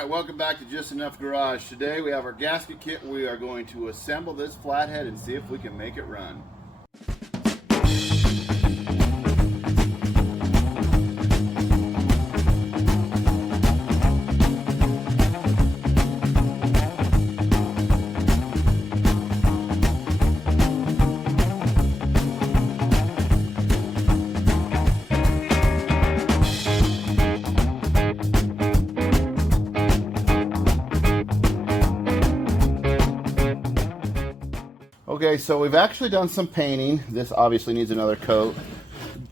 Alright, welcome back to Just Enough Garage. Today we have our gasket kit. We are going to assemble this flathead and see if we can make it run. Okay, so we've actually done some painting. This obviously needs another coat.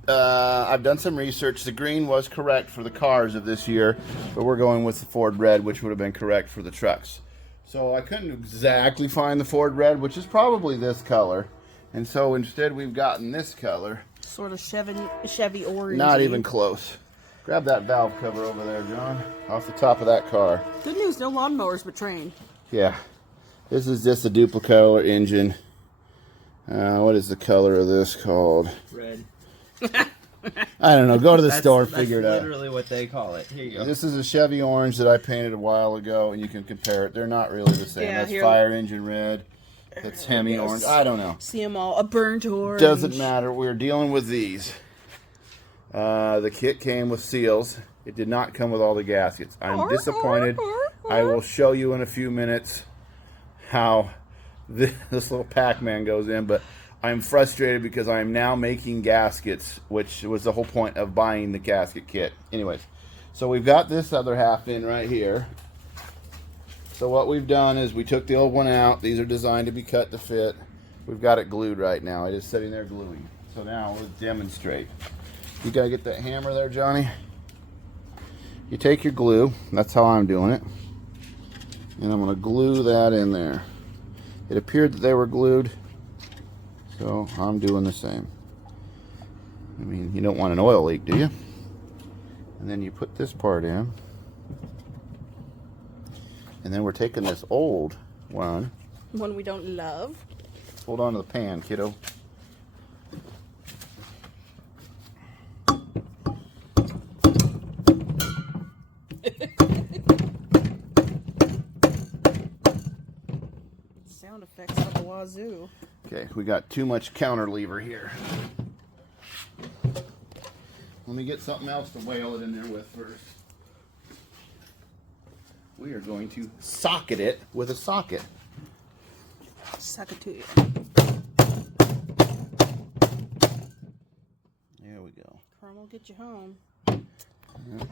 I've done some research. The green was correct for the cars of this year, but we're going with the Ford red, which would have been correct for the trucks. So I couldn't exactly find the Ford red, which is probably this color. And so instead we've gotten this color. Sort of Chevy orange. Not even close. Grab that valve cover over there, John, off the top of that car. Good news, no lawnmowers but train. Yeah. This is just a Duplicolor engine. What is the color of this called? Red. I don't know. Go to the store, figure it out. That's literally what they call it. Here you go. This is a Chevy orange that I painted a while ago, and you can compare it. They're not really the same. Yeah, That's here. fire engine red. That's Hemi orange. I don't know. See them all. A burnt orange. Doesn't matter. We're dealing with these. The kit came with seals. It did not come with all the gaskets. I'm disappointed. I will show you in a few minutes how this little Pac-Man goes in, but I'm frustrated because I'm now making gaskets, which was the whole point of buying the gasket kit. Anyways, so we've got this other half in right here. So what we've done is we took the old one out. These are designed to be cut to fit. We've got it glued right now. It is sitting there gluing. So now we'll demonstrate. You gotta get that hammer there, Johnny. You take your glue. That's how I'm doing it. And I'm gonna glue that in there. It appeared that they were glued, so I'm doing the same. I mean, you don't want an oil leak, do you? And then you put this part in. And then we're taking this old one. One we don't love. Hold on to the pan, kiddo. Sound effects out the wazoo. Okay, we got too much counter lever here. Let me get something else to whale it in there with first. We are going to socket it with a socket. Suck it to you. There we go. Chrome will get you home. Yeah.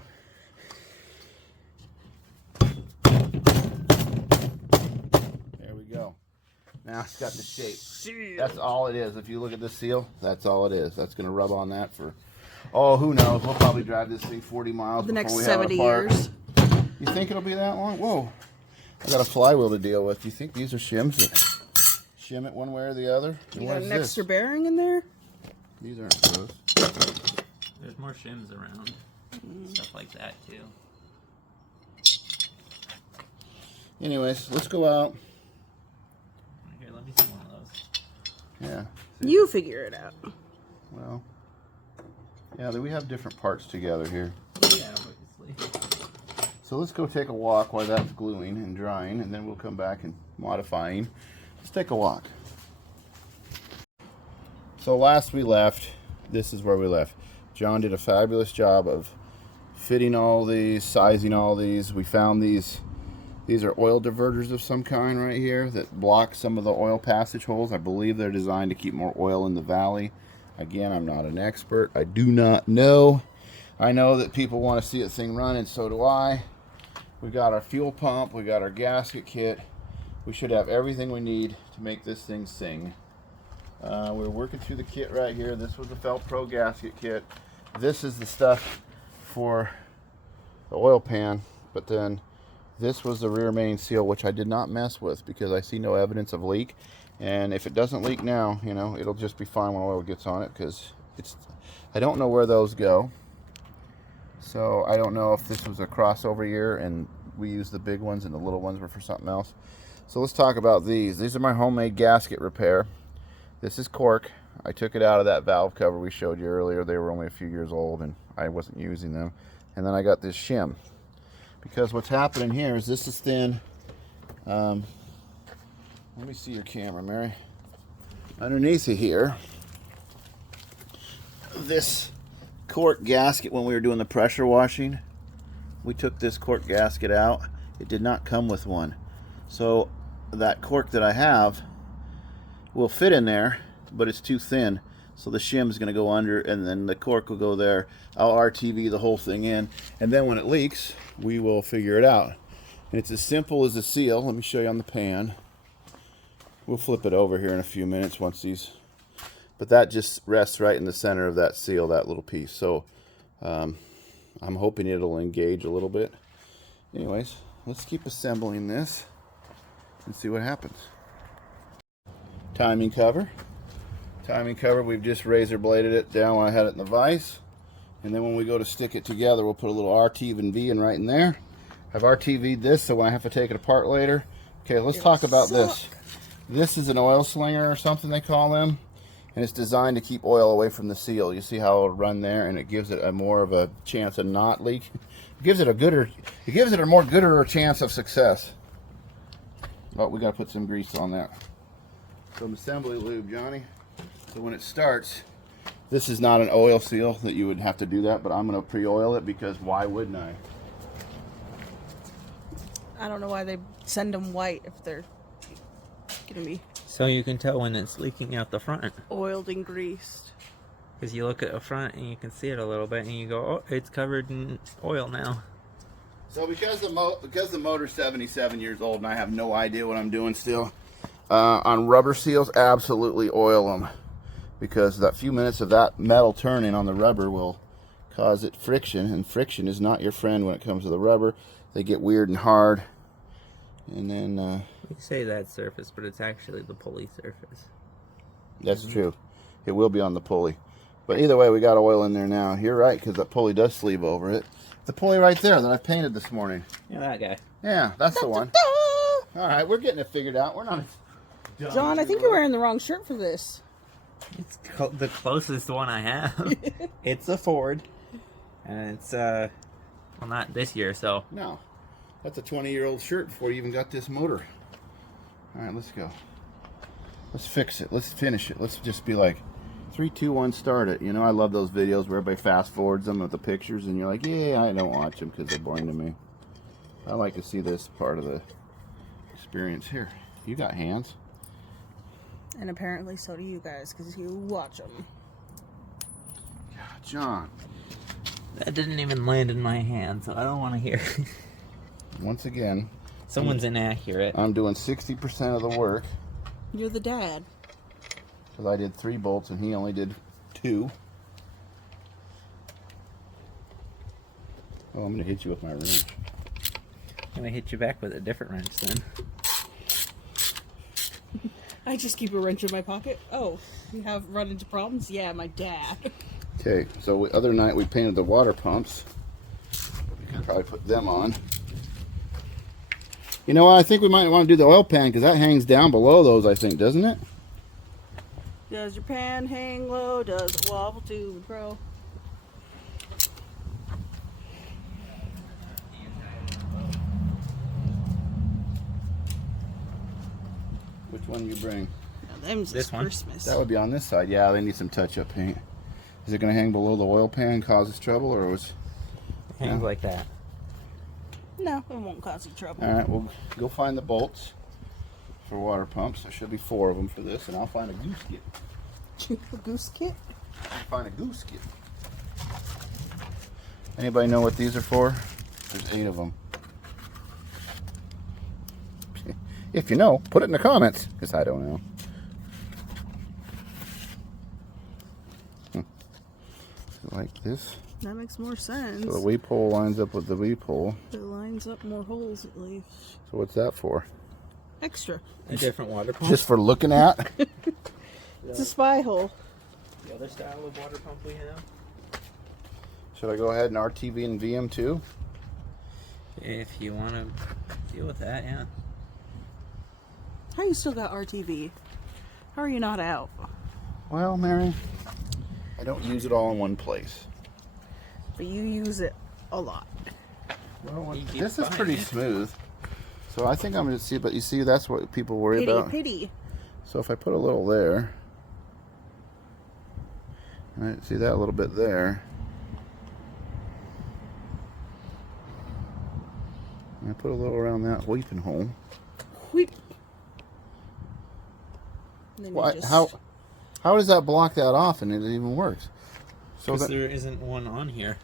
There we go. Now it's got the shape. That's all it is. If you look at the seal, that's all it is. That's going to rub on that for, oh, who knows? We'll probably drive this thing 40 miles The before next we have it 70 apart. years. You think it'll be that long? Whoa. I got a flywheel to deal with. You think these are shims that shim it one way or the other? You got an extra bearing in there? These aren't those. There's more shims around. Stuff like that, too. Anyways, let's go out. Here, let me see one of those. Yeah. You figure it out. Well, yeah, we have different parts together here. Yeah, obviously. So let's go take a walk while that's gluing and drying, and then we'll come back and modifying. Let's take a walk. So last we left, this is where we left. John did a fabulous job of fitting all these, sizing all these. We found these are oil diverters of some kind right here that block some of the oil passage holes. I believe they're designed to keep more oil in the valley. Again, I'm not an expert. I do not know. I know that people want to see the thing run, and so do I. We got our fuel pump. We got our gasket kit. We should have everything we need to make this thing sing. We're working through the kit right here. This was the Felt Pro gasket kit. This is the stuff for the oil pan, but then this was the rear main seal, which I did not mess with because I see no evidence of leak. And if it doesn't leak now, you know, it'll just be fine when oil gets on it, because I don't know where those go. So I don't know if this was a crossover year and we used the big ones and the little ones were for something else. So let's talk about these. These are my homemade gasket repair. This is cork. I took it out of that valve cover we showed you earlier. They were only a few years old and I wasn't using them. And then I got this shim, Because what's happening here is this is thin. Let me see your camera, Mary. Underneath it here, this cork gasket, when we were doing the pressure washing, we took this cork gasket out. It did not come with one. So that cork that I have will fit in there, but it's too thin. So the shim is going to go under, and then the cork will go there. I'll RTV the whole thing in, and then when it leaks, we will figure it out. And it's as simple as a seal. Let me show you on the pan. We'll flip it over here in a few minutes once these, but that just rests right in the center of that seal, that little piece. So I'm hoping it'll engage a little bit. Anyways, let's keep assembling this and see what happens. Timing cover. Timing cover, we've just razor bladed it down when I had it in the vise. And then when we go to stick it together, we'll put a little RTV in right in there. I've RTV'd this so when I have to take it apart later. Okay, let's talk about this. This is an oil slinger or something they call them, and it's designed to keep oil away from the seal. You see how it'll run there, and it gives it a more of a chance of not leak. It gives it a more gooder chance of success. Oh, we got to put some grease on that. Some assembly lube, Johnny. So when it starts, this is not an oil seal that you would have to do that, but I'm going to pre-oil it because why wouldn't I? I don't know why they send them white if they're gonna be So you can tell when it's leaking out the front. oiled and greased. Because you look at the front and you can see it a little bit, and you go, oh, it's covered in oil now. So because the motor's 77 years old and I have no idea what I'm doing still, on rubber seals, absolutely oil them. Because that few minutes of that metal turning on the rubber will cause it friction, and friction is not your friend when it comes to the rubber. They get weird and hard. And then You say that surface, but it's actually the pulley surface. that's true. It will be on the pulley. But either way, we got oil in there now. You're right, because that pulley does sleeve over it. The pulley right there that I painted this morning. Yeah, that guy. Yeah, that's the one. All right, we're getting it figured out. We're not as dumb John, I as think we you're were. wearing the wrong shirt for this. It's the closest one I have. It's a Ford. And it's, well, not this year, so. No, that's a 20-year-old shirt before you even got this motor. All right, let's go. Let's fix it. Let's finish it. Let's just be like 3, 2, 1, start it. You know, I love those videos where everybody fast forwards them with the pictures, and you're like, yeah, I don't watch them because they're boring to me. I like to see this part of the experience. Here, you got hands. And apparently so do you guys, because you watch them. God, John. That didn't even land in my hand, so I don't want to hear. Once again, Someone's inaccurate. I'm doing 60% of the work You're the dad. because I did 3 bolts and he only did 2. Oh, I'm going to hit you with my wrench. I'm gonna hit you back with a different wrench then. I just keep a wrench in my pocket. Oh, you have run into problems? Yeah, my dad. Okay, so other night we painted the water pumps. We can probably put them on. You know what? I think we might want to do the oil pan because that hangs down below those, I think, doesn't it? Does your pan hang low? Does it wobble to and fro? Which one you bring? Now, them's This just one? Christmas. That would be on this side. Yeah, they need some touch-up paint. Is it going to hang below the oil pan and cause us trouble, or was? It hangs Yeah. like that. No, it won't cause you trouble. All right, we'll go find the bolts for water pumps. There should be 4 of them for this, and I'll find a goose kit. A goose kit? Find a goose kit. Anybody know what these are for? There's 8 of them. If you know, put it in the comments, because I don't know. Like this. That makes more sense. So the weep hole lines up with the weep hole. It lines up more holes at least. So what's that for? Extra. A different water pump. Just for looking at? It's a spy hole. The other style of water pump we have. Should I go ahead and RTV and VM too? If you want to deal with that, yeah. How you still got RTV? How are you not out? Well, Mary, I don't use it all in one place. But you use it a lot. Well, He keeps this is buying pretty it. smooth. So I think I'm going to see, but you see, that's what people worry Pity, about. pity. So if I put a little there, right, see that a little bit there. And I put a little around that weeping hole. Wheep. And then you Why, just- how does that block that off and it even works? So Because that, there isn't one on here.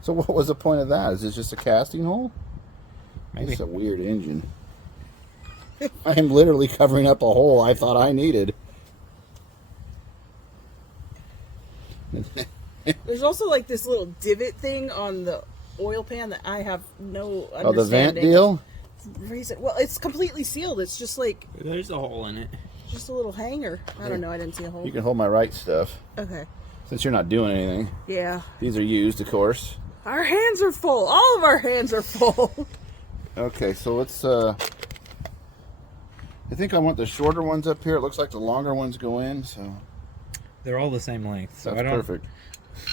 so what was the point of that? Is this just a casting hole? Maybe. It's a weird engine. I am literally covering up a hole I thought I needed. There's also like this little divot thing on the oil pan that I have no understanding. Oh, the vent deal? Reason. Well, it's completely sealed. It's just like There's a hole in it. just a little hanger. I don't know. I didn't see a hole. You can hold my right stuff. Okay. Since you're not doing anything. Yeah. These are used, of course. Our hands are full. All of our hands are full. Okay, so let's, I think I want the shorter ones up here. It looks like the longer ones go in, so They're all the same length. So that's I don't. perfect.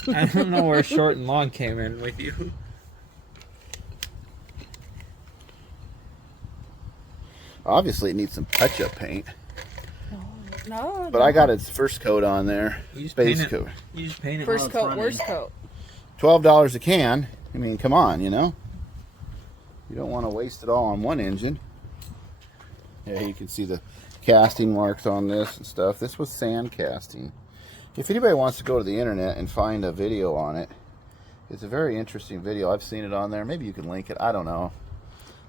I don't know where short and long came in with you. Obviously, it needs some touch-up paint. No. But I got its first coat on there. You just Base paint coat. it. You just paint it. First while it's coat, running. worst coat. $12 a can. I mean, come on, you know? You don't want to waste it all on one engine. Yeah, you can see the casting marks on this and stuff. This was sand casting. If anybody wants to go to the internet and find a video on it, it's a very interesting video. I've seen it on there. Maybe you can link it. I don't know.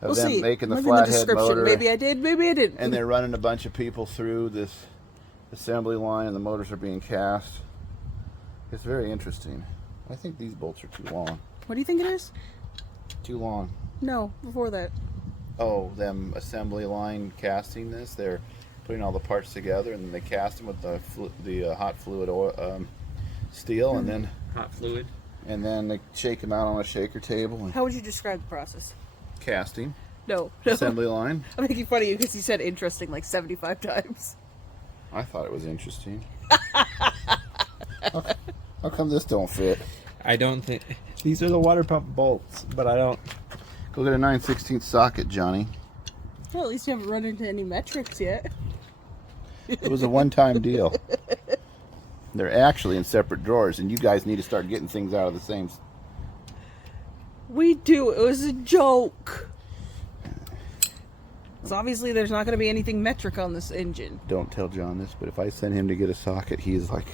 Of We'll them see. making the Maybe in the flathead description. motor. Maybe I did. Maybe I didn't. And they're running a bunch of people through this assembly line and the motors are being cast. It's very interesting. I think these bolts are too long. What do you think it is? Too long. No, before that. Oh, them assembly line casting this. They're putting all the parts together and then they cast them with the hot fluid oil, steel, and then Hot fluid. they shake them out on a shaker table and How would you describe the process? casting No. assembly line. I'm making fun of you because you said interesting like 75 times. I thought it was interesting. How come this don't fit? I don't think these are the water pump bolts, but I don't. Go get a 9/16 socket, Johnny. Well, at least you haven't run into any metrics yet. It was a one-time deal. They're actually in separate drawers, and you guys need to start getting things out of the same. We do. It was a joke. So obviously there's not going to be anything metric on this engine. Don't tell John this, but if I send him to get a socket, he's like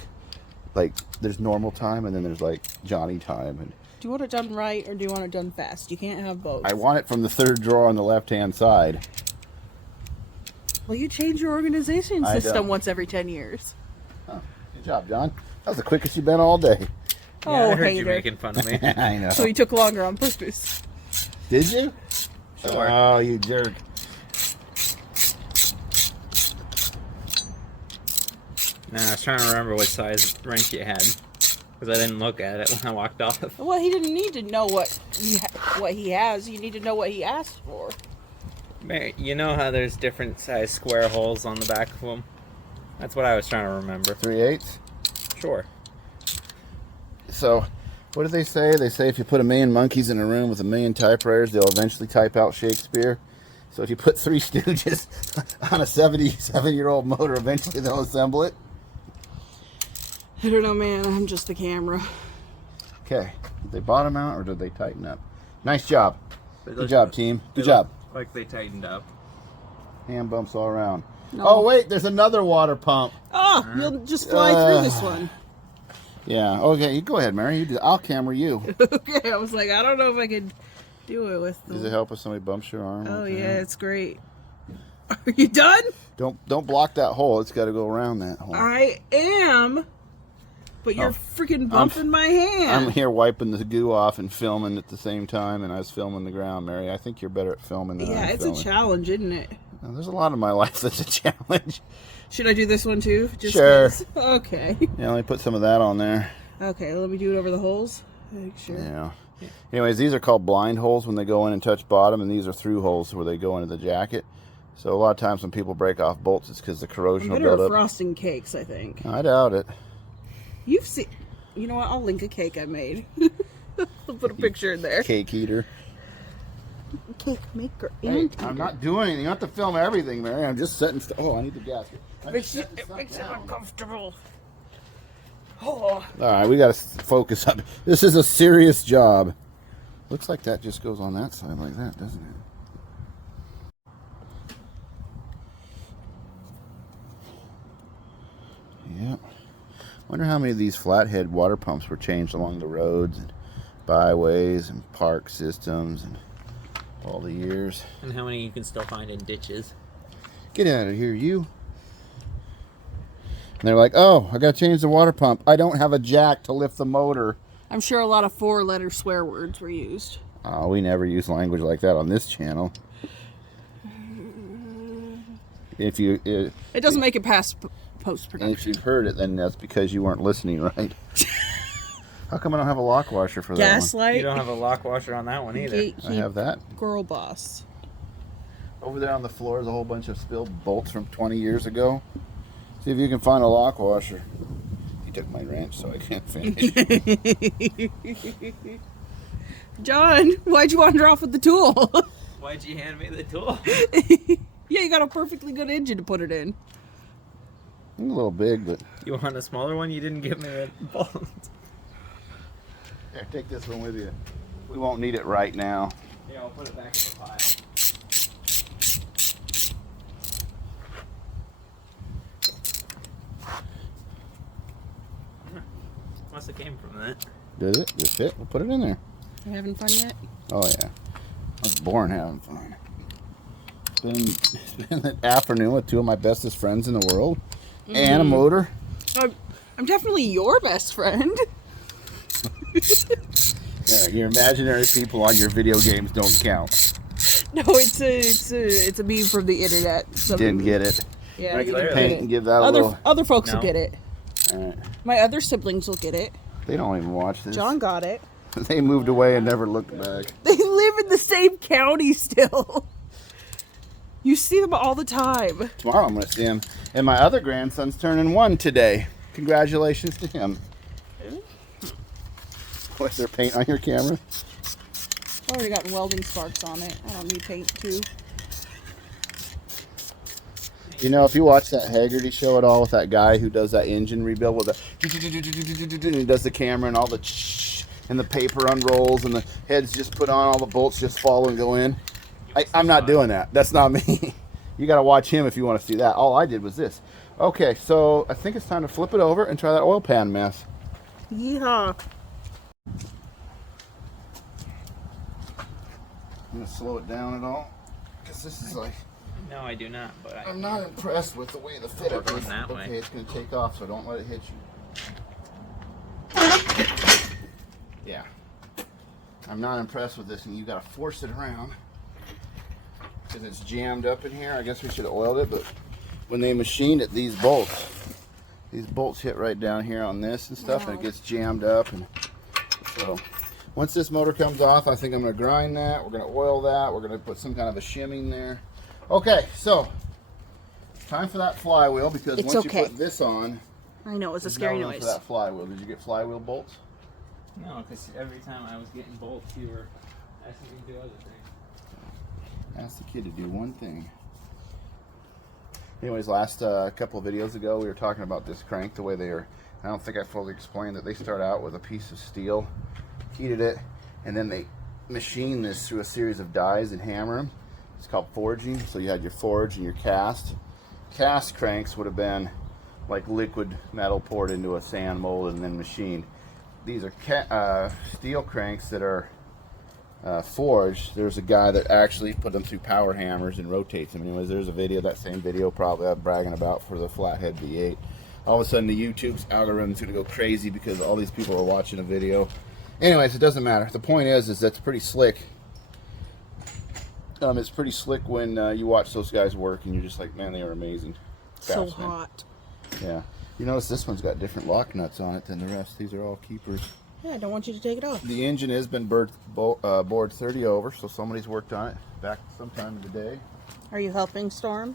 there's normal time, and then there's like Johnny time, and Do you want it done right or do you want it done fast? You can't have both. I want it from the third drawer on the left-hand side. Well, you change your organization I system don't. once every 10 years. Oh, good job, John. That was the quickest you've been all day. Oh, I heard you hater. making fun of me. I know. So he took longer on purpose. Did you? Sure. Oh, you jerk. Nah, I was trying to remember what size wrench you had because I didn't look at it when I walked off. Well, he didn't need to know what he has. You need to know what he asked for. Mary, you know how there's different size square holes on the back of them? That's what I was trying to remember. 3/8. Sure. So, what do they say? They say if you put 1,000,000 monkeys in a room with 1,000,000 typewriters, they'll eventually type out Shakespeare. So if you put 3 Stooges on a 77-year-old motor, eventually they'll assemble it. I don't know, man. I'm just the camera. Okay. Did they bottom out or did they tighten up? Nice job. They Good look- job, team. they Good job. look Like they tightened up. Hand bumps all around. No. Oh, wait. There's another water pump. Oh, you'll just fly through this one. Yeah. Okay. You go ahead, Mary. You do, I'll camera you. Okay, I was like, I don't know if I could do it with the... Does it help if somebody bumps your arm? Oh, Okay. yeah, it's great. Are you done? Don't block that hole. It's got to go around that hole. I am, but you're freaking bumping my hand. I'm here wiping the goo off and filming at the same time, and I was filming the ground, Mary. I think you're better at filming than Yeah, I'm it's filming. a challenge, isn't it? Now, there's a lot of my life that's a challenge. Should I do this one too? Just Sure. 'cause? Okay. Yeah, let me put some of that on there. Okay, let me do it over the holes. Make sure. Yeah. Anyways, these are called blind holes when they go in and touch bottom, and these are through holes where they go into the jacket. So a lot of times when people break off bolts, it's because the corrosion I'm will better build at up. frosting cakes, I think. I doubt it. You've seen... You know what? I'll link a cake I made. I'll put a picture in there. Cake eater. Cake maker Hey, and I'm not doing anything. You don't have to film everything, Mary. I'm just setting stuff. Oh, I need the gasket. It makes it uncomfortable. Oh. Alright, we gotta focus up. This is a serious job. Looks like that just goes on that side like that, doesn't it? Yep. Wonder how many of these Flathead water pumps were changed along the roads and byways and park systems and all the years. And how many you can still find in ditches. Get out of here, you. And they're like, oh, I gotta change the water pump. I don't have a jack to lift the motor. I'm sure a lot of 4-letter swear words were used. Oh, we never use language like that on this channel. If you It doesn't make it past post-production. if you've heard it, then that's because you weren't listening right. How come I don't have a lock washer for that one? Gaslight. You don't have a lock washer on that one either. Gatekeep, I have that. girl boss. Over there on the floor is a whole bunch of spilled bolts from 20 years ago. See if you can find a lock washer. He took my wrench, so I can't finish. John, why'd you wander off with the tool? Why'd you hand me the tool? Yeah, you got a perfectly good engine to put it in. I'm a little big, but You want a smaller one? You didn't give me the bolt. here, take this one with you. We won't need it right now. Yeah, I'll put it back in the pile. Must have came from that. Did it? Just hit? We'll put it in there. You having fun yet? Oh, yeah. I was born having fun. It's been an afternoon with two of my bestest friends in the world. And a motor. I'm definitely your best friend. Yeah, your imaginary people on your video games don't count. No, it's a meme from the internet. Didn't get it. Yeah, I you get the don't paint get and it. give that a little. Other folks No. will get it. All right. My other siblings will get it. They don't even watch this. John got it. They moved away and never looked back. They live in the same county still. You see them all the time. Tomorrow I'm going to see him. And my other grandson's turning 1 today. Congratulations to him. What's there paint on your camera? I already got welding sparks on it. I don't need paint too. You know, if you watch that Haggerty show at all with that guy who does that engine rebuild with the and he does the camera and all the and the paper unrolls and the heads just put on, all the bolts just follow and go in. I'm not doing that. That's not me. You got to watch him if you want to see that. All I did was this. Okay, so I think it's time to flip it over and try that oil pan mess. Yeehaw. I'm going to slow it down at all because this is like... No, I do not. But I'm not impressed with the way the fit We're up going is. that way. Okay, it's going to take off, so don't let it hit you. Yeah. I'm not impressed with this, and you got to force it around because it's jammed up in here. I guess we should have oiled it, but when they machined it, these bolts hit right down here on this and stuff, and it gets jammed up. And so once this motor comes off, I think I'm going to grind that. We're going to oil that. We're going to put some kind of a shimming there. Okay, so time for that flywheel because It's once okay. you put this on, I know, it's a there's scary no room noise. for that flywheel. Did you get flywheel bolts? No, because every time I was getting bolts, you were asking me to do other things. Ask the kid to do one thing. Anyways, last couple of videos ago, we were talking about this crank, the way they are. I don't think I fully explained that they start out with a piece of steel, heated it, and then they machine this through a series of dies and hammer them. It's called forging. So you had your forge and your cast. Cast cranks would have been like liquid metal poured into a sand mold and then machined. These are steel cranks that are forged. There's a guy that actually put them through power hammers and rotates them. Anyways, there's a video, that same video probably I'm bragging about for the Flathead V8. All of a sudden the YouTube's algorithm's gonna go crazy because all these people are watching a video. Anyways, it doesn't matter. The point is that's pretty slick. It's pretty slick when you watch those guys work and you're just like, man, they are amazing. So Craftsmen. hot. Yeah. You notice this one's got different lock nuts on it than the rest. These are all keepers. Yeah, I don't want you to take it off. The engine has been bored 30 over, so somebody's worked on it back sometime in the day. Are you helping, Storm?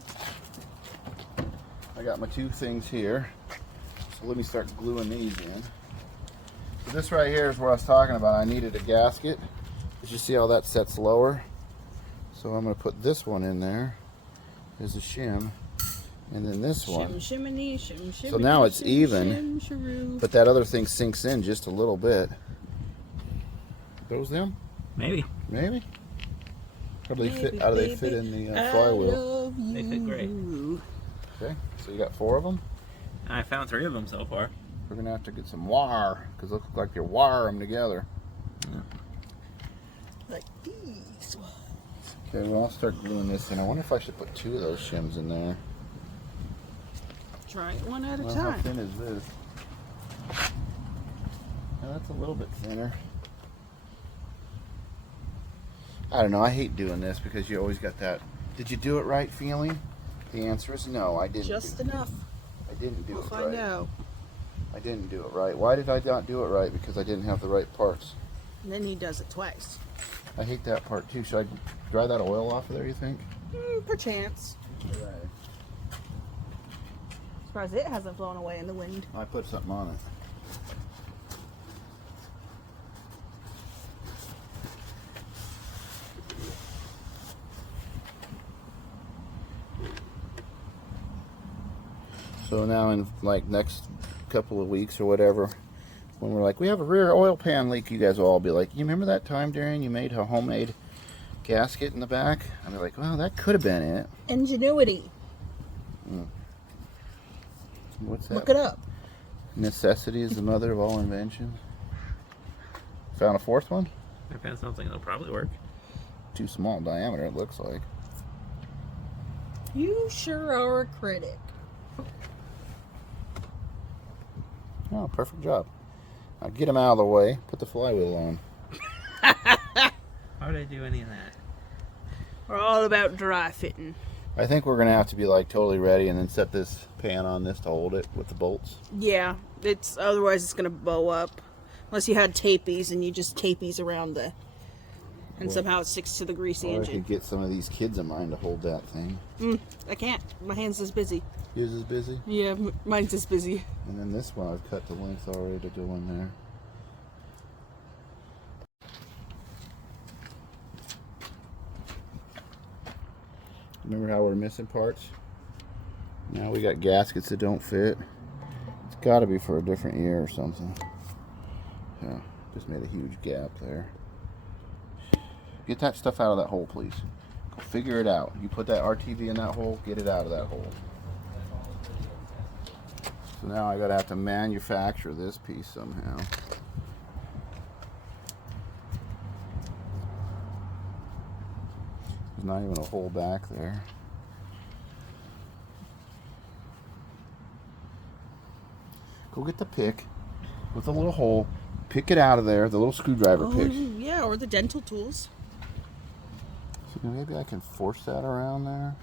I got my two things here. So let me start gluing these in. So this right here is what I was talking about. I needed a gasket. Did you see how that sets lower? So I'm going to put this one in there as a shim, and then this one. Shimmy, shim, shimmy, So now it's shim, even, shim, shiroo. but that other thing sinks in just a little bit. Those them? Maybe. Maybe. How do they Maybe, fit? How do they baby, fit in the I flywheel? love you. They fit great. Okay, so you got 4 of them. I found 3 of them so far. We're gonna have to get some wire because look like you're wire them together. Like these ones. Okay, well I'll start gluing this in. I wonder if I should put 2 of those shims in there. Try it one at a Well, how time. thin is this? Oh, that's a little bit thinner. I don't know. I hate doing this because you always got that. Did you do it right feeling? The answer is no. I didn't. Just enough. I didn't do We'll it find right. out. I didn't do it right. Why did I not do it right? Because I didn't have the right parts. And then he does it twice. I hate that part too. Should I dry that oil off of there, you think? Perchance. Surprised it hasn't blown away in the wind. I put something on it. So now in like next couple of weeks or whatever, when we're like, we have a rear oil pan leak, you guys will all be like, you remember that time, Darian, you made a homemade gasket in the back? I'll be like, well, that could have been it. Ingenuity. What's that? Look it up. Necessity is the mother of all inventions. Found a 4th one? I found something that'll probably work. Too small diameter, it looks like. You sure are a critic. Oh, perfect job. Now get them out of the way. Put the flywheel on. How would I do any of that? We're all about dry fitting. I think we're going to have to be like totally ready and then set this pan on this to hold it with the bolts. Yeah, it's otherwise it's gonna bow up. Unless you had tapies and you just tapies around the, and somehow it sticks to the greasy Or I engine. could get some of these kids of mine to hold that thing. I can't. My hand's is busy. Yours is busy. Yeah, mine's is busy. And then this one I've cut the length already to go in there. Remember how we're missing parts? Now we got gaskets that don't fit. It's got to be for a different year or something. Yeah, just made a huge gap there. Get that stuff out of that hole, please. Go figure it out. You put that RTV in that hole, get it out of that hole. So now I gotta have to manufacture this piece somehow. There's not even a hole back there. Go get the pick with a little hole. Pick it out of there. The little screwdriver pick. Yeah, or the dental tools. So maybe I can force that around there.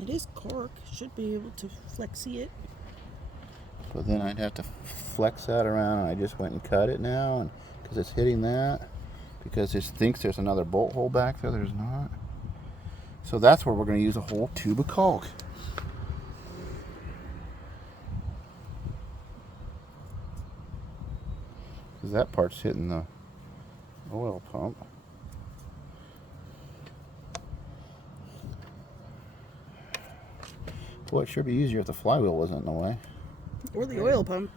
It is cork. Should be able to flexi it. But then I'd have to flex that around, and I just went and cut it now, and because it's hitting that, because it thinks there's another bolt hole back there. There's not. So that's where we're going to use a whole tube of caulk. Because that part's hitting the oil pump. Boy, it sure be easier if the flywheel wasn't in the way. Or the oil pump.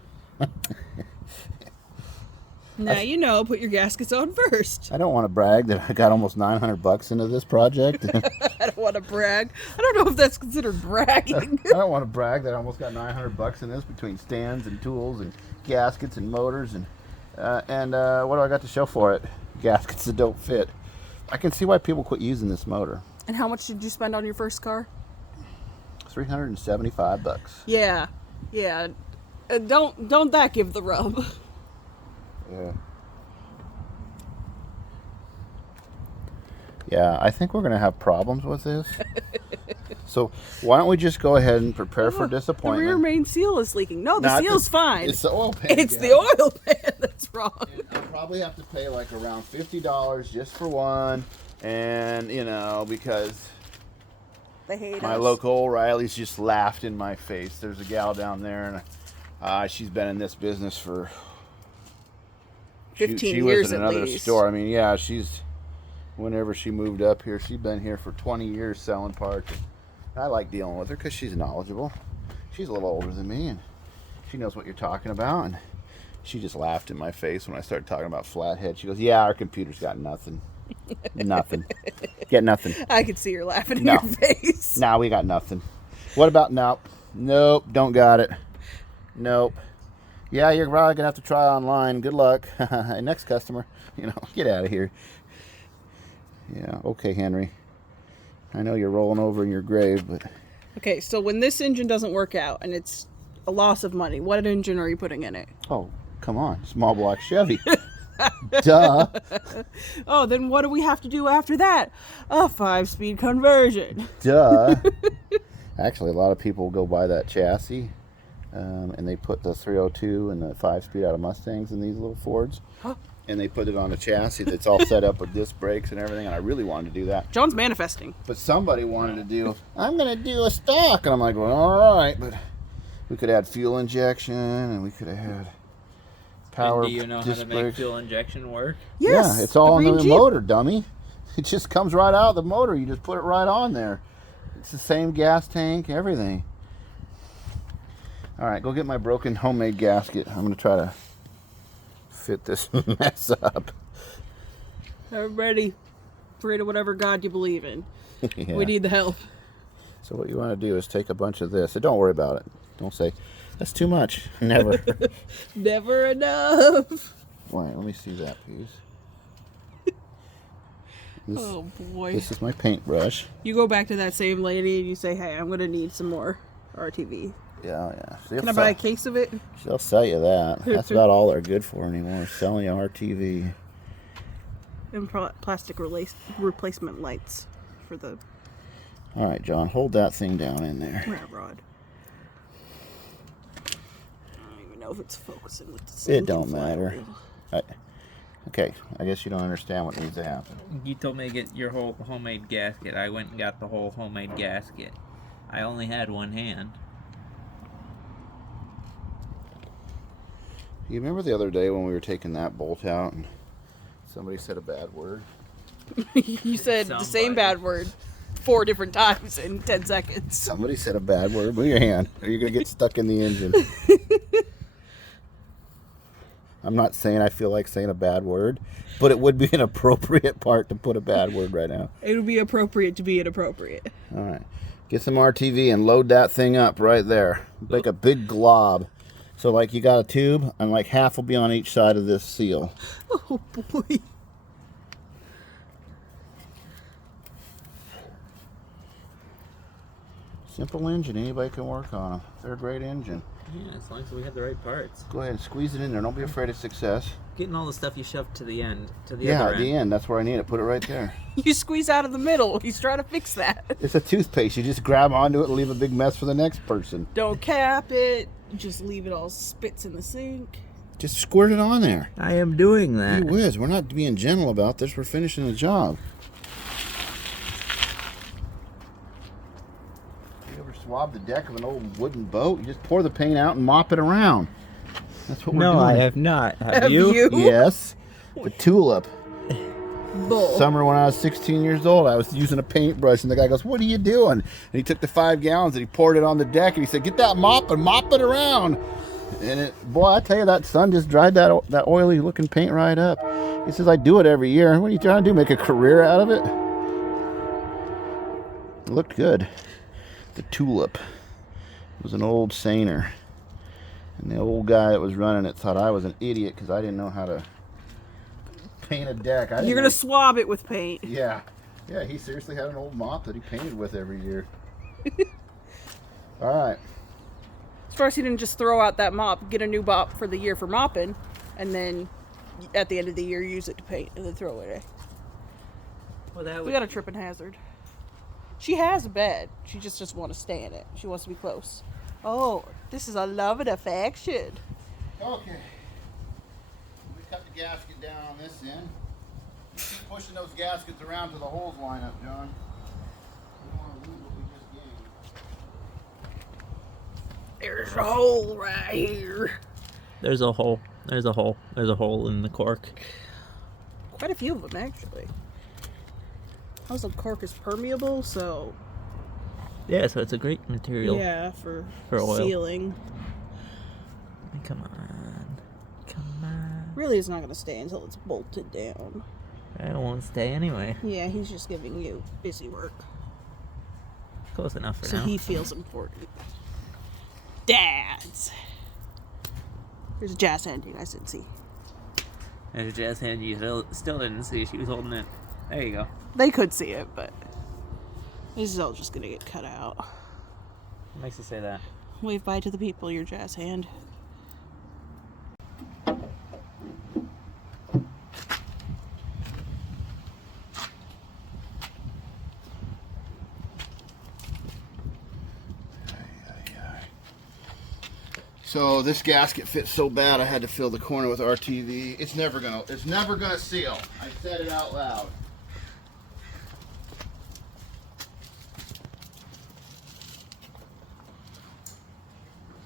Now you know, put your gaskets on first. I don't want to brag that I got almost $900 into this project. I don't want to brag. I don't know if that's considered bragging. I don't want to brag that I almost got $900 in this between stands and tools and gaskets and motors and what do I got to show for it? Gaskets that don't fit. I can see why people quit using this motor. And how much did you spend on your first car? $375. Yeah. Don't that give the rub? Yeah. Yeah, I think we're going to have problems with this. So why don't we just go ahead and prepare for The disappointment? rear main seal is leaking. No, the Not seal's fine. It's the oil pan. It's yeah. the oil pan that's wrong. I'll probably have to pay like around $50 just for one. And, because They hate my us. local O'Reilly's just laughed in my face. There's a gal down there, and she's been in this business for 15 she years was in at another least. store. I mean, yeah, she's whenever she moved up here. She's been here for 20 years selling parts. I like dealing with her because she's knowledgeable. She's a little older than me, and she knows what you're talking about. And she just laughed in my face when I started talking about Flathead. She goes, yeah, our computer's got nothing. Nothing. Get nothing. I could see her laughing in your face. No, we got nothing. What about, nope, don't got it. Nope. Yeah, you're probably going to have to try online. Good luck. Next customer. Get out of here. Yeah, okay, Henry. I know you're rolling over in your grave, but... Okay, so when this engine doesn't work out and it's a loss of money, what engine are you putting in it? Oh, come on. Small block Chevy. Duh. Oh, then what do we have to do after that? A 5-speed conversion. Duh. Actually, a lot of people go buy that chassis, and they put the 302 and the 5-speed out of Mustangs in these little Fords. Huh? And they put it on a chassis that's all set up with disc brakes and everything, and I really wanted to do that. John's manifesting. But somebody wanted to do, I'm going to do a stock. And I'm like, well, all right, but we could add fuel injection, and we could have had power. And do you know how to make fuel injection work? Yes. Yeah, it's all in the Jeep. motor, dummy. It just comes right out of the motor. You just put it right on there. It's the same gas tank, everything. All right, go get my broken homemade gasket. I'm going to try to fit this mess up. Everybody, pray to whatever God you believe in. Yeah. We need the help. So what you want to do is take a bunch of this. So don't worry about it. Don't say, that's too much. Never. Never enough. Wait, let me see that piece. Oh boy. This is my paintbrush. You go back to that same lady and you say, hey, I'm going to need some more RTV. Yeah. Can I buy a case of it? She'll sell you that. That's about all they're good for anymore. Selling you RTV. And plastic replacement lights for the All right, John, hold that thing down in there. rat rod. I don't even know if it's focusing with the same. It don't matter. Okay, I guess you don't understand what needs to happen. You told me to get your whole homemade gasket. I went and got the whole homemade gasket. I only had one hand. You remember the other day when we were taking that bolt out and somebody said a bad word? You said the same bad word 4 different times in 10 seconds. Somebody said a bad word. Move your hand, or you're going to get stuck in the engine. I'm not saying I feel like saying a bad word, but it would be an appropriate part to put a bad word right now. It would be appropriate to be inappropriate. All right. Get some RTV and load that thing up right there. Make a big glob. So like you got a tube, and like half will be on each side of this seal. Oh boy. Simple engine, anybody can work on them. They're a great engine. Yeah, as long as we have the right parts. Go ahead and squeeze it in there. Don't be afraid of success. Getting all the stuff you shoved to the end, to the Yeah, other at the end. end. That's where I need it. Put it right there. You squeeze out of the middle. He's trying to fix that. It's a toothpaste. You just grab onto it and leave a big mess for the next person. Don't cap it. Just leave it all spits in the sink. Just squirt it on there. I am doing that. You whiz. We're not being gentle about this. We're finishing the job. You ever swab the deck of an old wooden boat? You just pour the paint out and mop it around. That's what we're doing. No, I have not. Have you? Yes. The tulip. Bull. Summer when I was 16 years old, I was using a paintbrush, and the guy goes, "What are you doing?" And he took the 5 gallons and he poured it on the deck, and he said, "Get that mop and mop it around." And boy, I tell you, that sun just dried that oily looking paint right up. He says, "I do it every year." What are you trying to do? Make a career out of it? It looked good. The tulip. It was an old seiner. And the old guy that was running it thought I was an idiot because I didn't know how to paint a deck. You're going to swab it with paint. Yeah. Yeah, he seriously had an old mop that he painted with every year. All right. As far as he didn't just throw out that mop, get a new mop for the year for mopping, and then at the end of the year use it to paint and then throw it away. Well, that We got a tripping hazard. She has a bed. She just doesn't want to stay in it. She wants to be close. Oh, this is a love and affection. Okay. We cut the gasket down on this end. Keep pushing those gaskets around till the holes line up, John. We don't want to lose what we just gained. There's a hole right here. There's a hole. There's a hole. There's a hole in the cork. Quite a few of them, actually. Also, cork is permeable, so Yeah, so it's a great material. yeah, for oil. sealing. Come on. Come on. Really, it's not going to stay until it's bolted down. It won't stay anyway. Yeah, he's just giving you busy work. Close enough for So now. he feels important. Dads. There's a jazz hand you guys didn't see. There's a jazz hand you still didn't see. She was holding it. There you go. They could see it, but this is all just going to get cut out. What makes you say that? Wave bye to the people, your jazz hand. So this gasket fits so bad I had to fill the corner with RTV. It's never gonna seal. I said it out loud.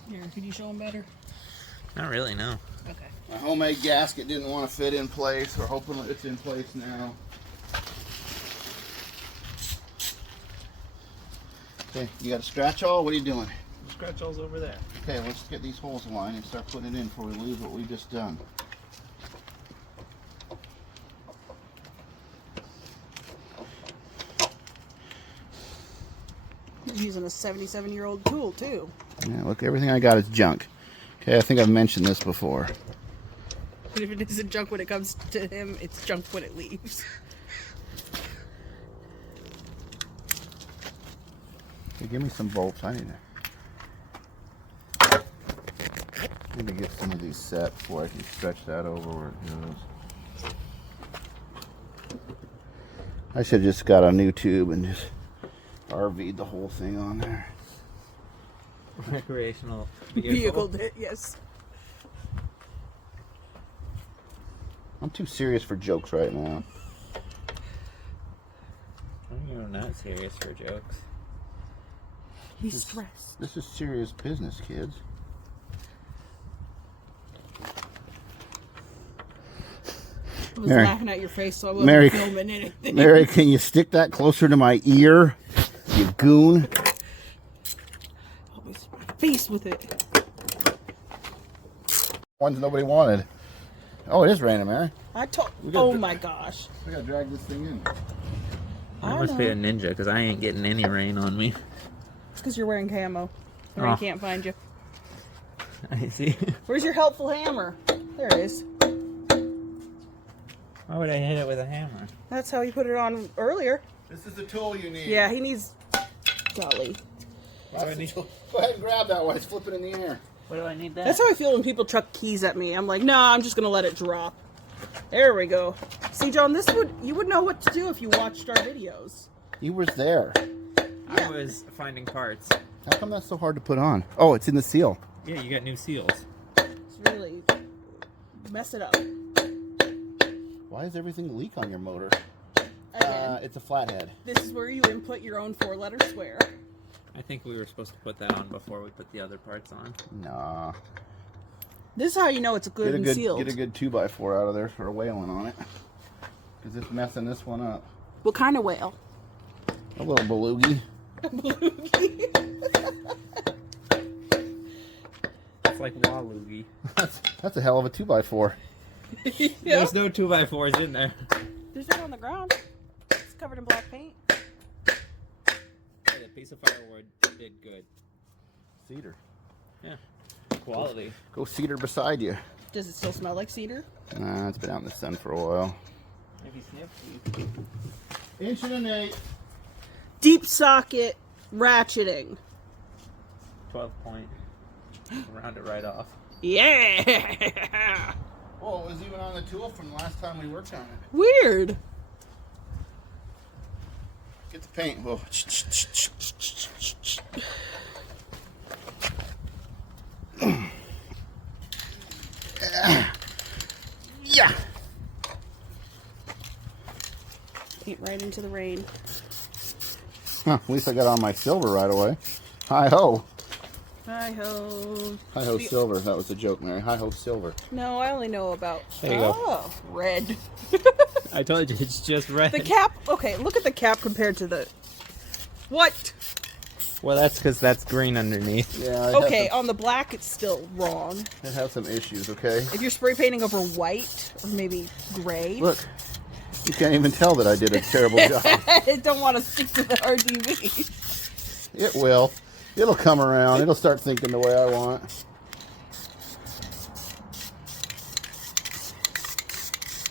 Here, can you show them better? Not really, no. Okay. My homemade gasket didn't want to fit in place. We're hoping it's in place now. Okay, you got a scratch all? What are you doing? The scratch all's over there. Okay, let's get these holes aligned and start putting it in before we lose what we just done. He's using a 77-year-old tool, too. Yeah, look, everything I got is junk. Okay, I think I've mentioned this before. But if it isn't junk when it comes to him, it's junk when it leaves. Hey, give me some bolts. I need to get some of these set before I can stretch that over where it goes. I should have just got a new tube and just RV'd the whole thing on there. Recreational Vehicle did, yes. I'm too serious for jokes right now. I'm not serious for jokes. He's stressed. This is serious business, kids. I was Mary. laughing at your face, so I wasn't Mary. filming anything. Mary, can you stick that closer to my ear, you goon? Always my face with it. Ones nobody wanted. Oh, it is raining, Mary. I told. We got Oh the- my gosh. We gotta drag this thing in. I must be a ninja because I ain't getting any rain on me. It's because you're wearing camo. The rain Oh. can't find you. I see. Where's your helpful hammer? There it is. Why would I hit it with a hammer? That's how you put it on earlier. This is the tool you need. Yeah, he needs. Golly. That's the tool. Go ahead and grab that while it's flipping in the air. What do I need that? That's how I feel when people chuck keys at me. I'm like, nah, I'm just gonna let it drop. There we go. See, John, you would know what to do if you watched our videos. You was there. I was finding parts. How come that's so hard to put on? Oh, it's in the seal. Yeah, you got new seals. It's really mess it up. Why does everything leak on your motor? Again, It's a flathead. this is where you input your own 4-letter swear. I think we were supposed to put that on before we put the other parts on. Nah. This is how you know it's good and sealed. Get a good 2x4 out of there for a whaling on it. Because it's messing this one up. What kind of whale? A little belugi. It's like Waluigi. That's a hell of a 2x4. Yeah. There's no 2x4s in there. There's one on the ground. It's covered in black paint. Hey, the piece of firewood did good. Cedar. Yeah. Quality. Go cedar beside you. Does it still smell like cedar? Nah, it's been out in the sun for a while. Maybe sniffy. Inch and an eighth. Deep socket ratcheting. 12 point. Round it right off. Yeah! Well, it was even on the tool from the last time we worked on it. Weird. Get the paint. Whoa. Yeah. Paint right into the rain. Huh, at least I got on my silver right away. Hi ho. Hi ho. Hi ho silver. That was a joke, Mary. Hi ho silver. No, I only know about. There you go. Oh, red. I told you it's just red. The cap. Okay, look at the cap compared to the. What? Well, that's because that's green underneath. Yeah. Okay, on the black it's still wrong. It has some issues. Okay. If you're spray painting over white or maybe gray. Look, you can't even tell that I did a terrible job. I don't want to stick to the RGB. It will. It'll come around. It'll start thinking the way I want.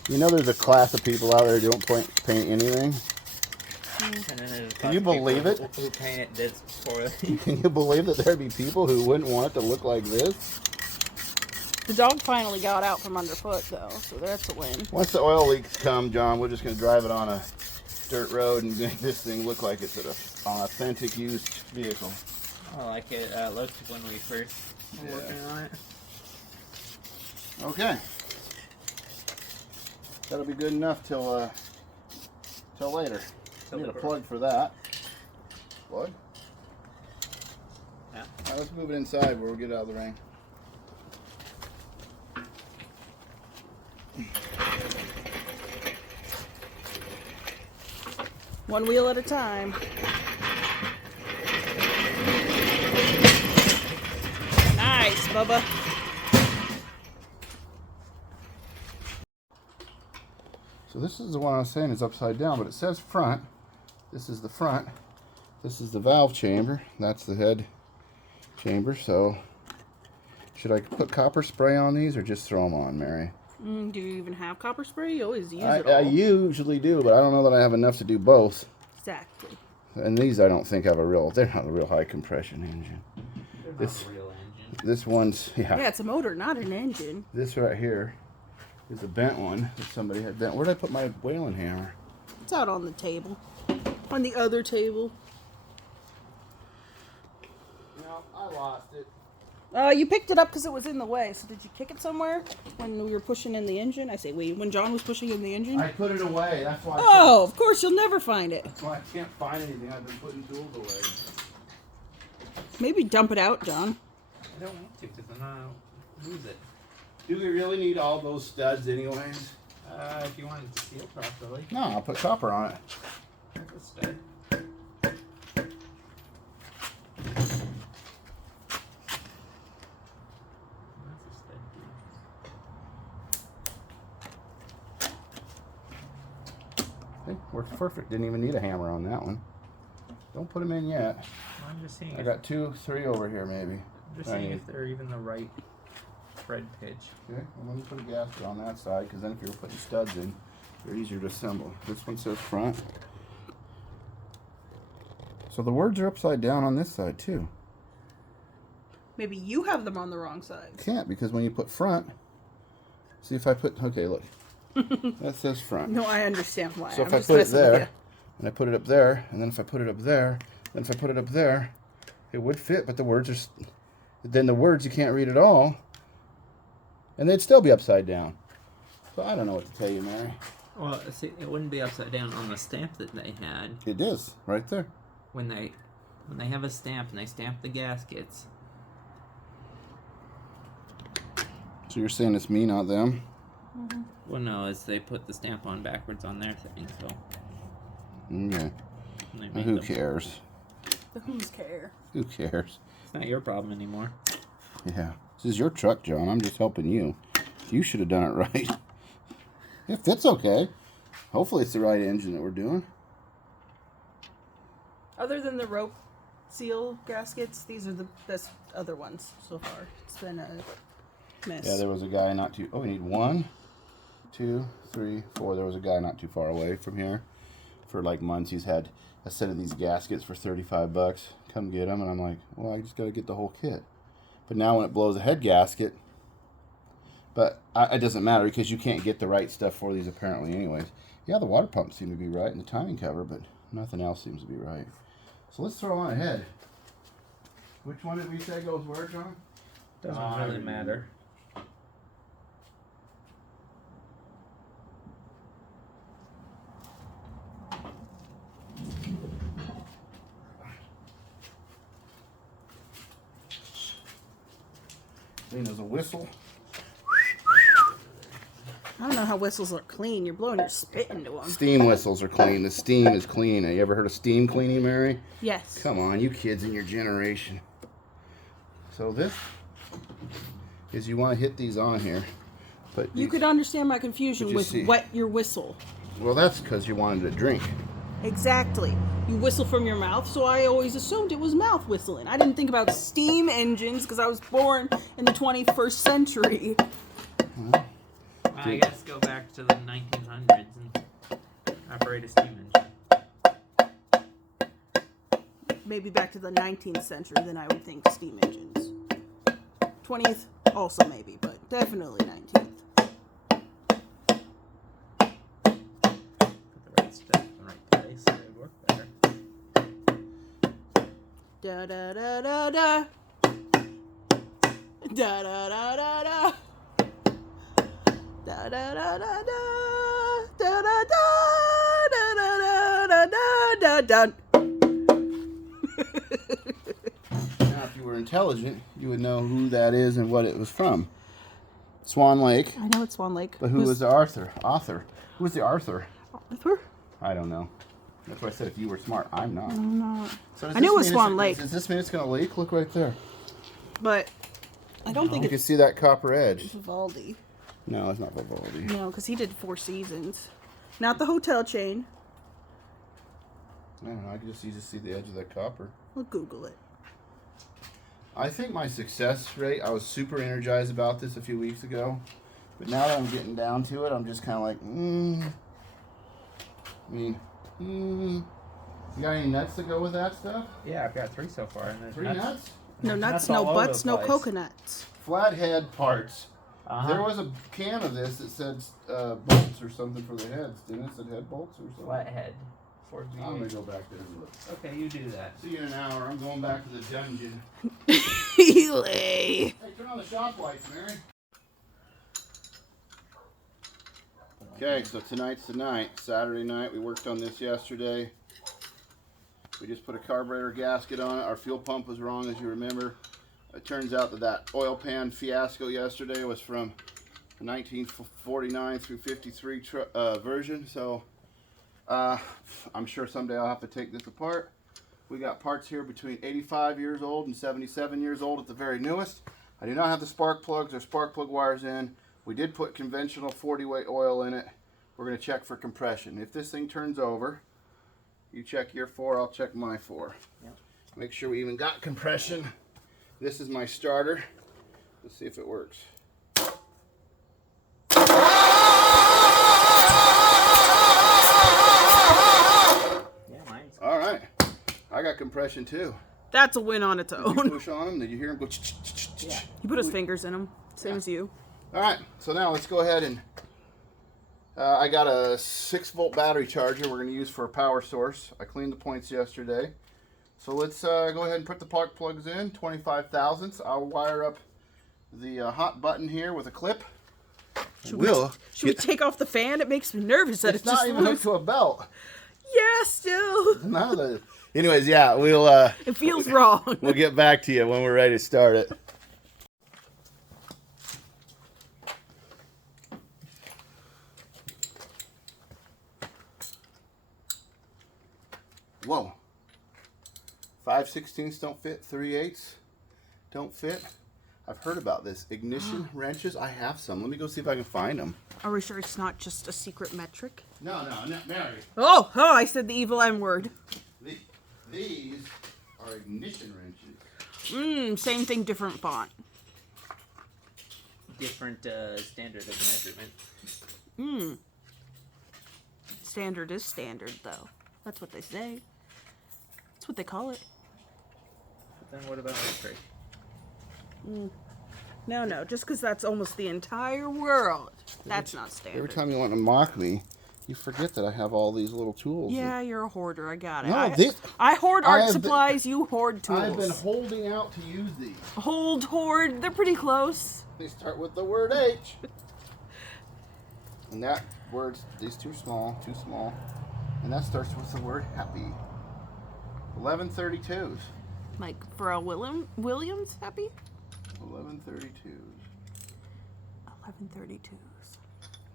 You know, there's a class of people out there who don't paint anything. Can you believe it? Who paint it this poorly? Can you believe that there'd be people who wouldn't want it to look like this? The dog finally got out from underfoot, though, so that's a win. Once the oil leaks come, John, we're just going to drive it on a dirt road and make this thing look like it's an authentic used vehicle. I like it. Looked when we first were working on it. Okay. That'll be good enough till later. I need a plug for that. Plug? Yeah. Alright, let's move it inside where we'll get out of the rain. One wheel at a time. Nice, Bubba. So this is the one I was saying is upside down, but it says front. This is the front. This is the valve chamber. That's the head chamber. So should I put copper spray on these or just throw them on, Mary? Do you even have copper spray? You always use it all. I usually do, but I don't know that I have enough to do both. Exactly. And these I don't think have they're not a real high compression engine. They're This- not a real engine. This one's, Yeah, it's a motor, not an engine. This right here is a bent one that somebody had bent. Where did I put my whaling hammer? It's out on the table. On the other table. No, I lost it. You picked it up because it was in the way. So did you kick it somewhere when we were pushing in the engine? I say we. When John was pushing in the engine? I put it away. That's why. Oh, of course, you'll never find it. That's why I can't find anything. I've been putting tools away. Maybe dump it out, John. I don't want to because then I'll lose it. Do we really need all those studs anyways? If you want it to seal properly. No, I'll put copper on it. That's a stud. Okay, works perfect. Didn't even need a hammer on that one. Don't put them in yet. I'm just seeing. I got 2, 3 over here maybe. I'm just seeing if they're even the right thread pitch. Okay, well let me put a gasket on that side because then if you're putting studs in, they're easier to assemble. This one says front. So the words are upside down on this side too. Maybe you have them on the wrong side. Can't because when you put front, see if I put, okay look, that says front. No, I understand why. So I'm if I just put it messing with there, and I put it up there, and then if I put it up there, then if I put it up there, it would fit, but the words are, then the words you can't read at all, and they'd still be upside down. So I don't know what to tell you, Mary. Well, see, it wouldn't be upside down on the stamp that they had. It is, right there. When they have a stamp and they stamp the gaskets. So you're saying it's me, not them? Well, no, it's they put the stamp on backwards on their thing, so. Okay. And they Well, make who them- cares? The who's care. Who cares? It's not your problem anymore. Yeah. This is your truck, John. I'm just helping you. You should have done it right. It fits okay. Hopefully it's the right engine that we're doing. Other than the rope seal gaskets, these are the best other ones so far. It's been a mess. Yeah, there was a guy not too... Oh, we need 1, 2, 3, 4. There was a guy not too far away from here. For like months, he's had a set of these gaskets for $35. Come get them. And I'm like, well, I just got to get the whole kit. But now when it blows a head gasket... But it doesn't matter because you can't get the right stuff for these apparently anyways. Yeah, the water pumps seem to be right and the timing cover, but nothing else seems to be right. So let's throw on a head. Which one did we say goes where, John? Doesn't really matter. Then there's a whistle. I don't know how whistles are clean. You're blowing your spit into them. Steam whistles are clean. The steam is clean. Have you ever heard of steam cleaning, Mary? Yes. Come on, you kids in your generation. So this is you want to hit these on here. But You could understand my confusion with wet your whistle. Well, that's because you wanted to drink. Exactly. You whistle from your mouth, so I always assumed it was mouth whistling. I didn't think about steam engines because I was born in the 21st century. I guess go back to the 1900s and operate a steam engine. Maybe back to the 19th century, then I would think steam engines. 20th, also maybe, but definitely 19th. Put the right stuff in the right place, so it would work better. Da da da da da. Da da da da da. Da da da da da. Da da da da da da da da. Now, if you were intelligent, you would know who that is and what it was from. Swan Lake. I know it's Swan Lake. But who was the author? Who was the Arthur? Arthur? I don't know. That's why I said if you were smart. I'm not. I'm not. So I knew it was Swan Lake. Does this mean it's going to leak? Look right there. But I don't think You can it's see that copper edge. Vivaldi. No, it's not Vivaldi. No, because he did 4 Seasons. Not the hotel chain. I don't know. I can just see the edge of that copper. We'll Google it. I think my success rate, I was super energized about this a few weeks ago. But now that I'm getting down to it, I'm just kind of like, You got any nuts to go with that stuff? Yeah, I've got 3 so far. And there's 3 nuts? No nuts, all no over butts, the no place. coconuts. Flathead parts. There was a can of this that said bolts or something for the heads. Didn't it? It said head bolts or something? Flathead. Ford I'm going V8. to go back there and look. Okay, you do that. See you in an hour. I'm going back to the dungeon. Elay. Hey, turn on the shop lights, Mary. Okay, so tonight's the night. Saturday night. We worked on this yesterday. We just put a carburetor gasket on it. Our fuel pump was wrong, as you remember. It turns out that oil pan fiasco yesterday was from the 1949 through 53 version. So I'm sure someday I'll have to take this apart. We got parts here between 85 years old and 77 years old at the very newest. I do not have the spark plugs or spark plug wires in. We did put conventional 40-weight oil in it. We're going to check for compression. If this thing turns over, you check your 4, I'll check my 4. Yep. Make sure we even got compression. This is my starter. Let's see if it works. Yeah, mine's All right. I got compression too. That's a win on its Did you own. push on him? Did you hear him go? Yeah. He put his fingers in them, same as you. All right. So now let's go ahead and I got a 6-volt battery charger we're going to use for a power source. I cleaned the points yesterday. So let's go ahead and put the spark plugs in, 25 thousandths. I'll wire up the hot button here with a clip. Should we take off the fan? It makes me nervous that It's it's not just even loose. hooked to a belt. Yeah, still. None of the. Anyways, yeah, we'll It feels wrong. we'll get back to you when we're ready to start it. Whoa. 5/16 don't fit. 3/8 don't fit. I've heard about this. Ignition wrenches. I have some. Let me go see if I can find them. Are we sure it's not just a secret metric? No, Mary. Oh, I said the evil M word. These are ignition wrenches. Same thing, different font. different standard of measurement. Standard is standard, though. That's what they say. That's what they call it. But then what about metric? No, just because that's almost the entire world. That's not standard. Every time you want to mock me, you forget that I have all these little tools. Yeah, you're a hoarder. I got it. No, I hoard art have been- supplies. You hoard tools. I've been holding out to use these. Hoard. They're pretty close. They start with the word H. And that word's, these too small. And that starts with the word happy. 1132s. Like Pharrell Williams, happy? 1132s. 1132s.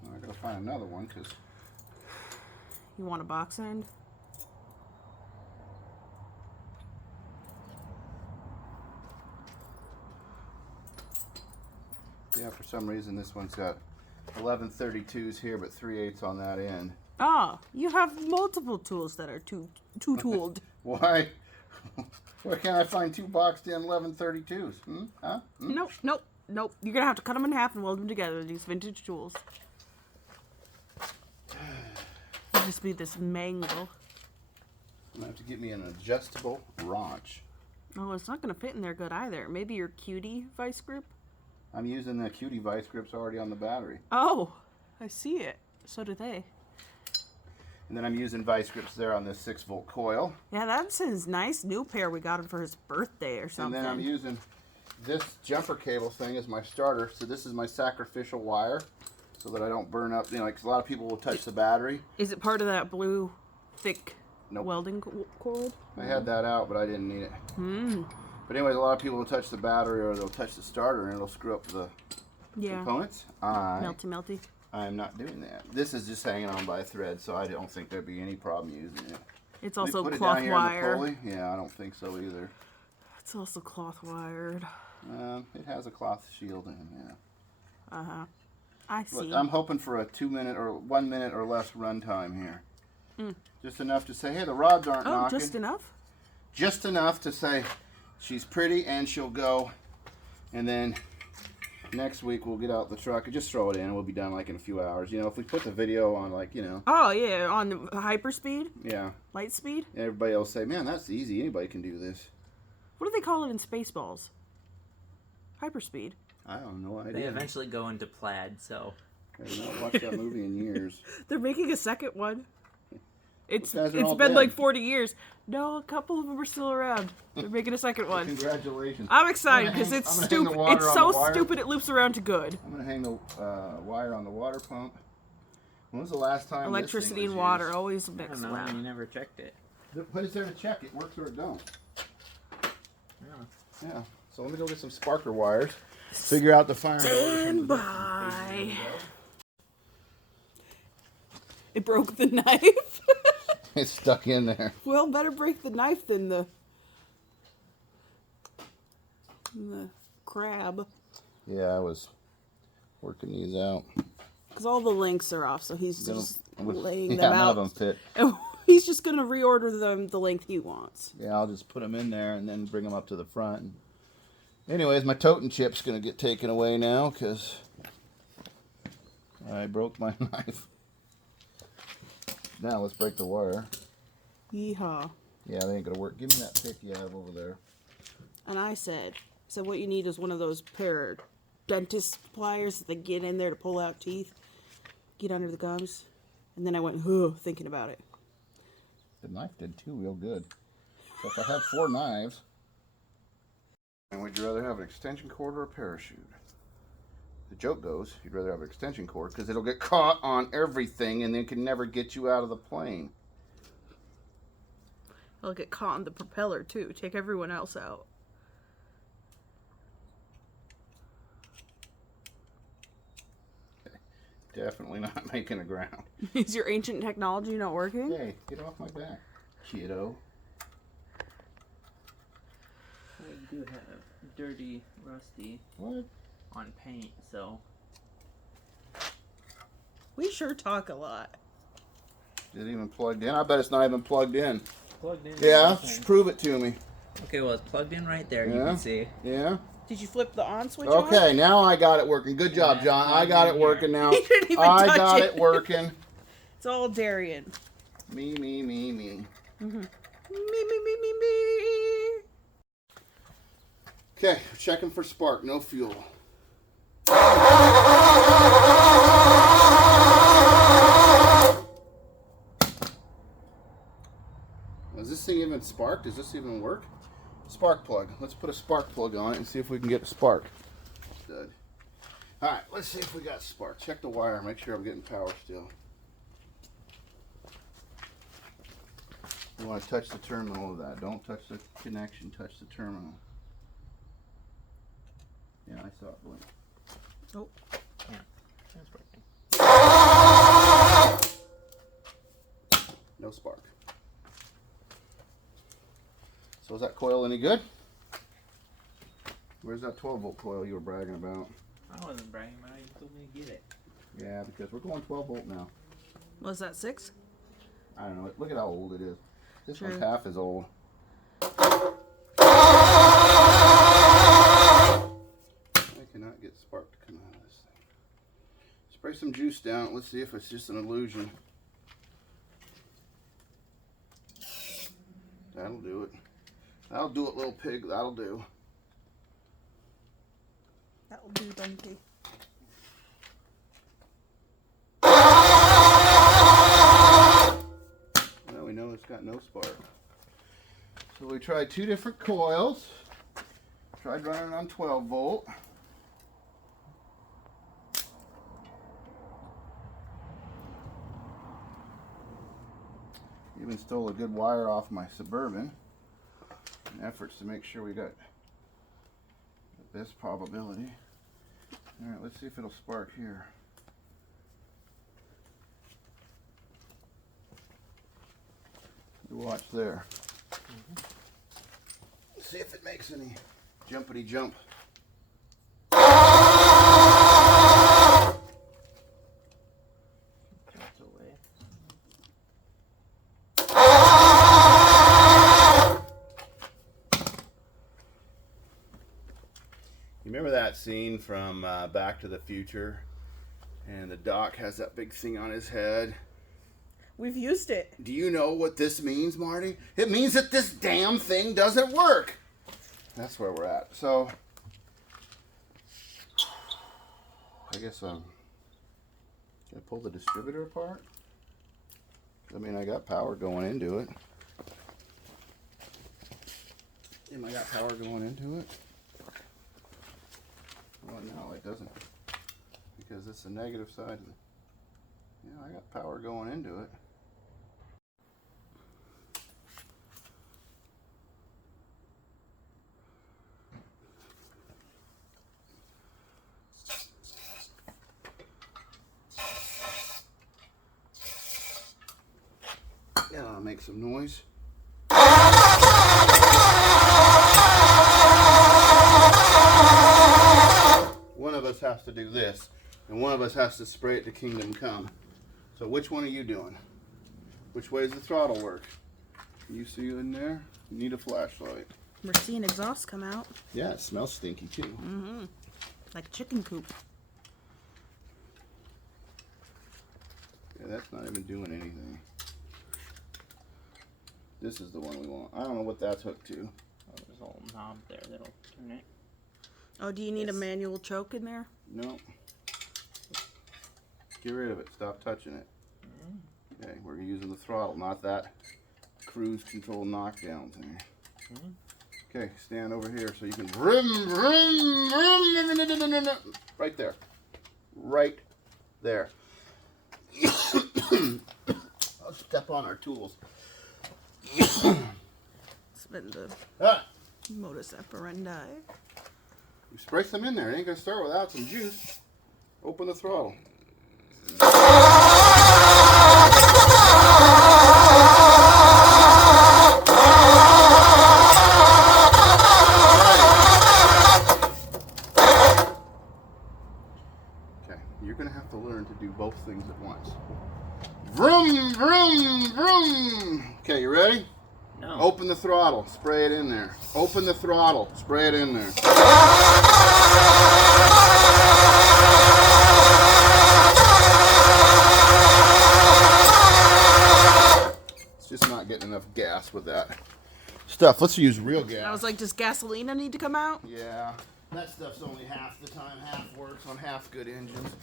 I gotta find another one because. You want a box end? Yeah, for some reason this one's got 1132s here, but 3/8 on that end. Ah, you have multiple tools that are two-tooled. Why? Why can't I find 2 boxed in 1132s? Huh? Nope. You're gonna have to cut them in half and weld them together. These vintage tools. It'll just be this mangle. I'm gonna have to get me an adjustable wrench. Oh, it's not gonna fit in there good either. Maybe your cutie vice grip. I'm using the cutie vice grips already on the battery. Oh, I see it. So do they. And then I'm using vice grips there on this 6-volt coil. Yeah, that's his nice new pair we got him for his birthday or something. And then I'm using this jumper cable thing as my starter. So this is my sacrificial wire so that I don't burn up. You know, because a lot of people will touch the battery. Is it part of that blue, thick Nope. welding cord? I had that out, but I didn't need it. But anyways, a lot of people will touch the battery or they'll touch the starter and it'll screw up the components. Melty. I'm not doing that. This is just hanging on by a thread, so I don't think there'd be any problem using it. It's Let me also put it cloth down here on the wire. pulley. Yeah, I don't think so either. It's also cloth wired. It has a cloth shield in it, yeah. I see. Look, I'm hoping for a 2 minute or 1 minute or less run time here. Just enough to say, hey, the rods aren't knocking. Just enough? Just enough to say she's pretty and she'll go. And then next week we'll get out the truck and just throw it in and we'll be done like in a few hours. You know, if we put the video on like, you know. Oh, yeah, on the hyperspeed? Yeah. Light speed? Everybody will say, man, that's easy. Anybody can do this. What do they call it in Spaceballs? Hyperspeed. I don't know. They eventually go into plaid, so. I have not watched that movie in years. They're making a second one. It's guys are all been dead. like 40 years. No, a couple of them are still around. They're making a second one. Congratulations. I'm excited because it's I'm gonna hang the stupid. water It's on so the wire. stupid it loops around to good. I'm going to hang the wire on the water pump. When was the last time Electricity this and thing was water used? always I mixed don't know, you around. never checked it. What is there to check? It works or it don't. Yeah. Yeah. So let me go get some sparker wires. Figure out the fire. Stand by. It broke the knife. It's stuck in there. Well, better break the knife than the crab. Yeah, I was working these out. Because all the links are off, so he's just laying them none out. of them fit. And he's just going to reorder them the length he wants. Yeah, I'll just put them in there and then bring them up to the front. Anyways, my totem chip's going to get taken away now because I broke my knife. Now let's break the wire. Yeehaw. Yeah, they ain't going to work. Give me that pick you have over there. And I said what you need is one of those pair of dentist pliers that get in there to pull out teeth, get under the gums. And then I went, thinking about it. The knife did too real good. So if I have 4 knives, and would you rather have an extension cord or a parachute? The joke goes, you'd rather have an extension cord because it'll get caught on everything and then can never get you out of the plane. I'll get caught on the propeller too. Take everyone else out. Definitely not making a ground. Is your ancient technology not working? Hey, get off my back, kiddo. I do have dirty, rusty What? on paint, so. We sure talk a lot. Is it even plugged in? I bet it's not even plugged in. Plugged in. Yeah, prove it to me. Okay, well, it's plugged in right there, you Yeah. can see. Yeah. Did you flip the on switch on? Okay, now I got it working. Good job, John. I got it working now. He didn't even I touch got it. it working. It's all Darian. Me. Me. Okay, checking for spark. No fuel. Is this thing even sparked? Does this even work? Spark plug. Let's put a spark plug on it and see if we can get a spark. Good. All right, let's see if we got spark. Check the wire. Make sure I'm getting power still. You want to touch the terminal of that. Don't touch the connection. Touch the terminal. Yeah, I saw it blink. Oh. Yeah, that's working. No spark. So is that coil any good? Where's that 12-volt coil you were bragging about? I wasn't bragging about it. You told me to get it. Yeah, because we're going 12-volt now. Was that 6? I don't know. Look at how old it is. This True. one's half as old. I cannot get spark to come out of this thing. Spray some juice down. Let's see if it's just an illusion. That'll do it. That'll do it, little pig. That'll do. That'll do, donkey. Well, we know it's got no spark. So we tried 2 different coils. Tried running on 12-volt. Even stole a good wire off my Suburban in efforts to make sure we got the best probability. All right, let's see if it'll spark here. You watch there. See if it makes any jumpity jump. That's away. You remember that scene from Back to the Future? And the Doc has that big thing on his head. We've used it. Do you know what this means, Marty? It means that this damn thing doesn't work. That's where we're at. So, I guess I'm gonna pull the distributor apart. I mean, I got power going into it. And I got power going into it. Well, no, it doesn't. Because it's the negative side of the... Yeah, I got power going into it. Yeah, I'll make some noise. One of us has to do this, and one of us has to spray it to Kingdom Come. So which one are you doing? Which way does the throttle work? You see you in there? You need a flashlight. We're seeing exhaust come out. Yeah, it smells stinky too. Mm-hmm. Like a chicken coop. Yeah, that's not even doing anything. This is the one we want. I don't know what that's hooked to. Oh, there's a little knob there that'll turn it. Oh, do you need a manual choke in there? No. Get rid of it. Stop touching it. Okay, we're using the throttle, not that cruise control knockdown thing. Okay, stand over here so you can vroom, vroom, vroom, right there. Right there. I'll step on our tools. It's been the modus operandi. You spray some in there. It ain't gonna start without some juice. Open the throttle. Okay, you're gonna have to learn to do both things at once. Vroom, vroom, vroom. Okay, you ready? No. Open the throttle, spray it in there. Open the throttle, spray it in there. It's just not getting enough gas with that stuff. Let's use real gas. I was like, does gasolina need to come out? Yeah, that stuff's only half the time. Half works on half good engines.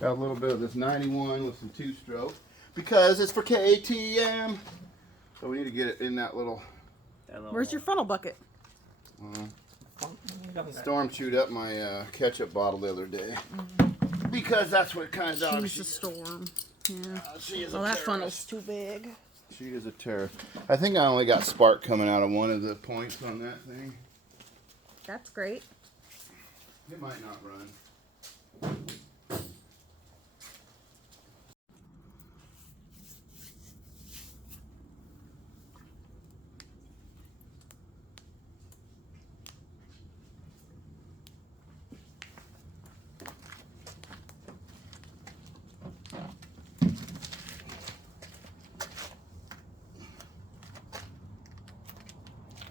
Got a little bit of this 91 with some 2-stroke. Because it's for KTM. So we need to get it in that little... Where's your funnel bucket? Storm chewed up my ketchup bottle the other day. Because that's what kind of dog She's a storm. Yeah. she is. Oh, that funnel's too big. She is a terror. I think I only got spark coming out of one of the points on that thing. That's great. It might not run.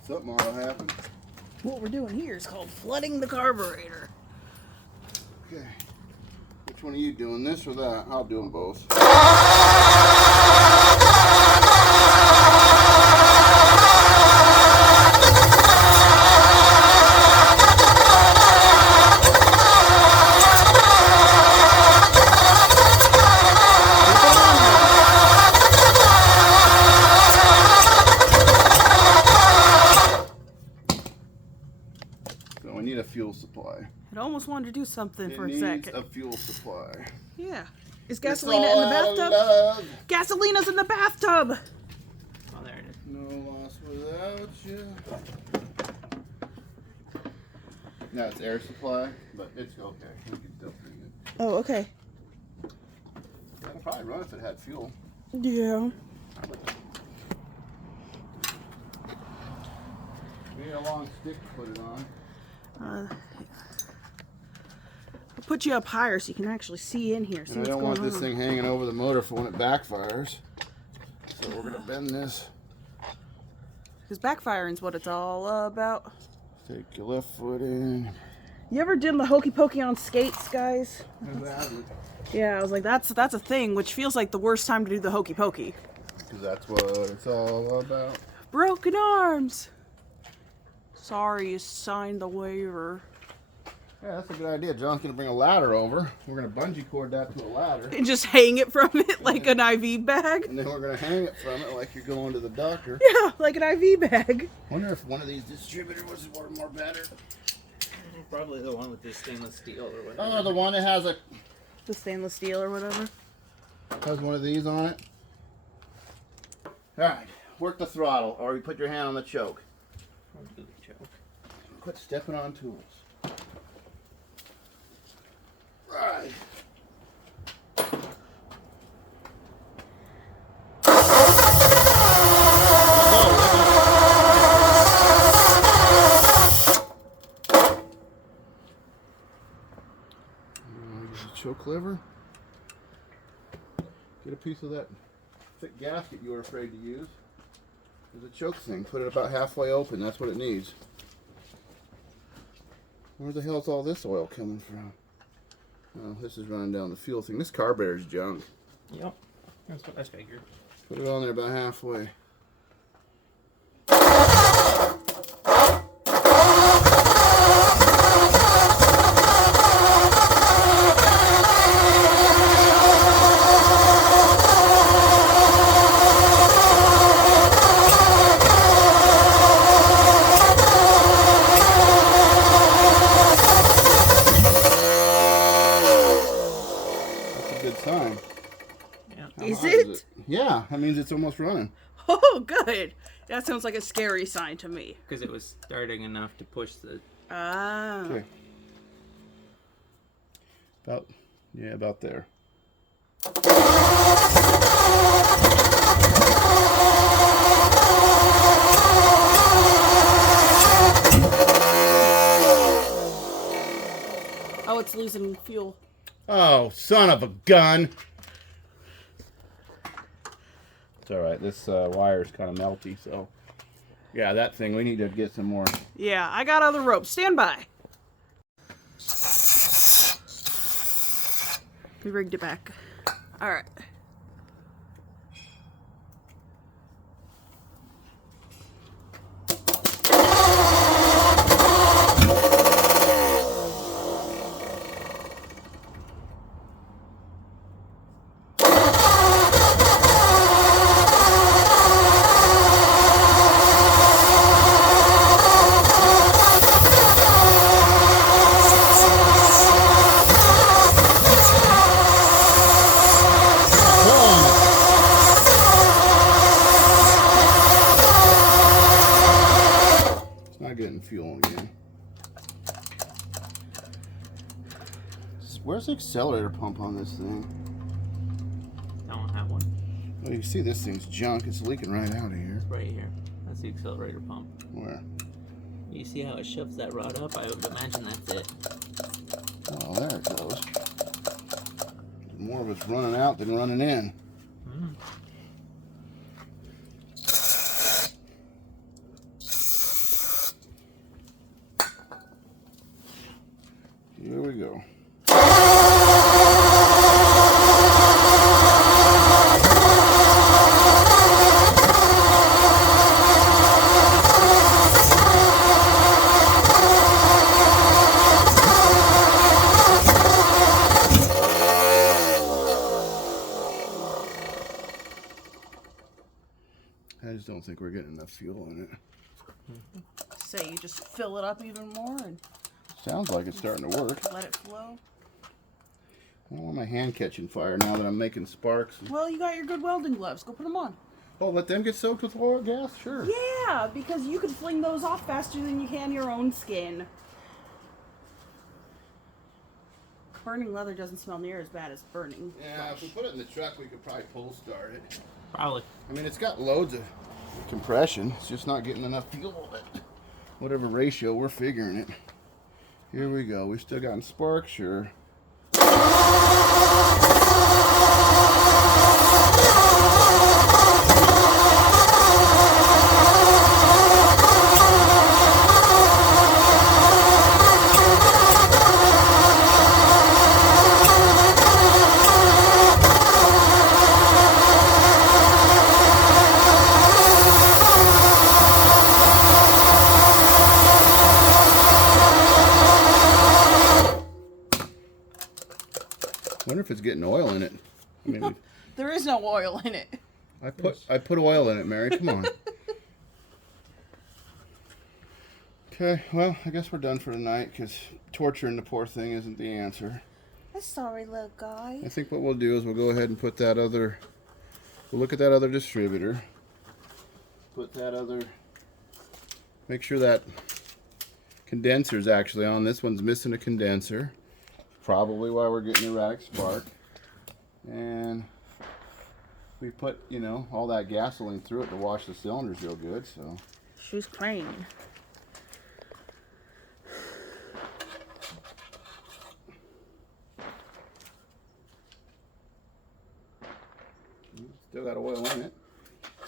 Something ought to happen. What we're doing here is called flooding the carburetor. Okay. Which one are you doing, this or that? I'll do them both. So we need a fuel supply. I almost wanted to do something for a It second. needs a fuel supply. Yeah. Is It's gasolina in the all out of bathtub? love. Gasolina's in the bathtub! Oh, there it is. No loss without you. No, it's air supply, but it's okay. We can still clean it. Oh, okay. That'll probably run if it had fuel. Yeah. We need a long stick to put it on. I'll put you up higher so you can actually see in here. See And I what's don't going want this on. thing hanging over the motor for when it backfires. So we're gonna bend this. Because backfiring's what it's all about. Take your left foot in. You ever did the hokey pokey on skates, guys? Because Yeah, I was like, that's a thing, which feels like the worst time to do the hokey pokey. that's what it's all about. Broken arms. Sorry, you signed the waiver. Yeah, that's a good idea. John's gonna bring a ladder over. We're gonna bungee cord that to a ladder. And just hang it from it like an IV bag. And then we're gonna hang it from it like you're going to the doctor. Yeah, like an IV bag. Wonder if one of these distributors was more better. Probably the one with the stainless steel or whatever. Oh, the one that has The stainless steel or whatever. has one of these on it. All right, work the throttle, or you put your hand on the choke. I'll do the choke. Quit stepping on tools. Right. Choke lever. Get a piece of that thick gasket you were afraid to use. There's a choke thing. Put it about halfway open. That's what it needs. Where the hell's all this oil coming from? Oh, this is running down the fuel thing. This carburetor's junk. Yep. That's what I figured. Put it on there about halfway. Time. Yeah. Is How hot it? Yeah, that means it's almost running. Oh, good. That sounds like a scary sign to me. Because it was starting enough to push the... Ah. Okay. About there. Oh, it's losing fuel. Oh, son of a gun! It's all right. This wire's kind of melty, so yeah, that thing. We need to get some more. Yeah, I got other ropes. Stand by. We rigged it back. All right. Getting fuel again. Where's the accelerator pump on this thing? I don't have one. Well, you can see this thing's junk. It's leaking right out of here. It's right here. That's the accelerator pump. Where? You see how it shoves that rod up? I would imagine that's it. Oh, there it goes. More of it's running out than running in. we go. I just don't think we're getting enough fuel in it. Say you just fill it up even more and Sounds like it's starting to work. let it flow. I don't want my hand catching fire now that I'm making sparks. Well, you got your good welding gloves. Go put them on. Oh, let them get soaked with oil gas? Sure. Yeah, because you can fling those off faster than you can your own skin. Burning leather doesn't smell near as bad as burning. Yeah, if we put it in the truck, we could probably pull start it. Probably. I mean, it's got loads of compression. It's just not getting enough fuel at whatever ratio we're figuring it. Here we go. We've still gotten sparks, sure. Wonder if it's getting oil in it. I mean, There is no oil in it. I put oil in it, Mary. Come on. Okay, well, I guess we're done for tonight because torturing the poor thing isn't the answer. I'm sorry, little guy. I think what we'll do is we'll go ahead and put that other. We'll look at that other distributor. Put that other. Make sure that condenser's actually on. This one's missing a condenser. Probably why we're getting erratic spark. And we put, you know, all that gasoline through it to wash the cylinders real good, so. She's clean. Still got oil in it.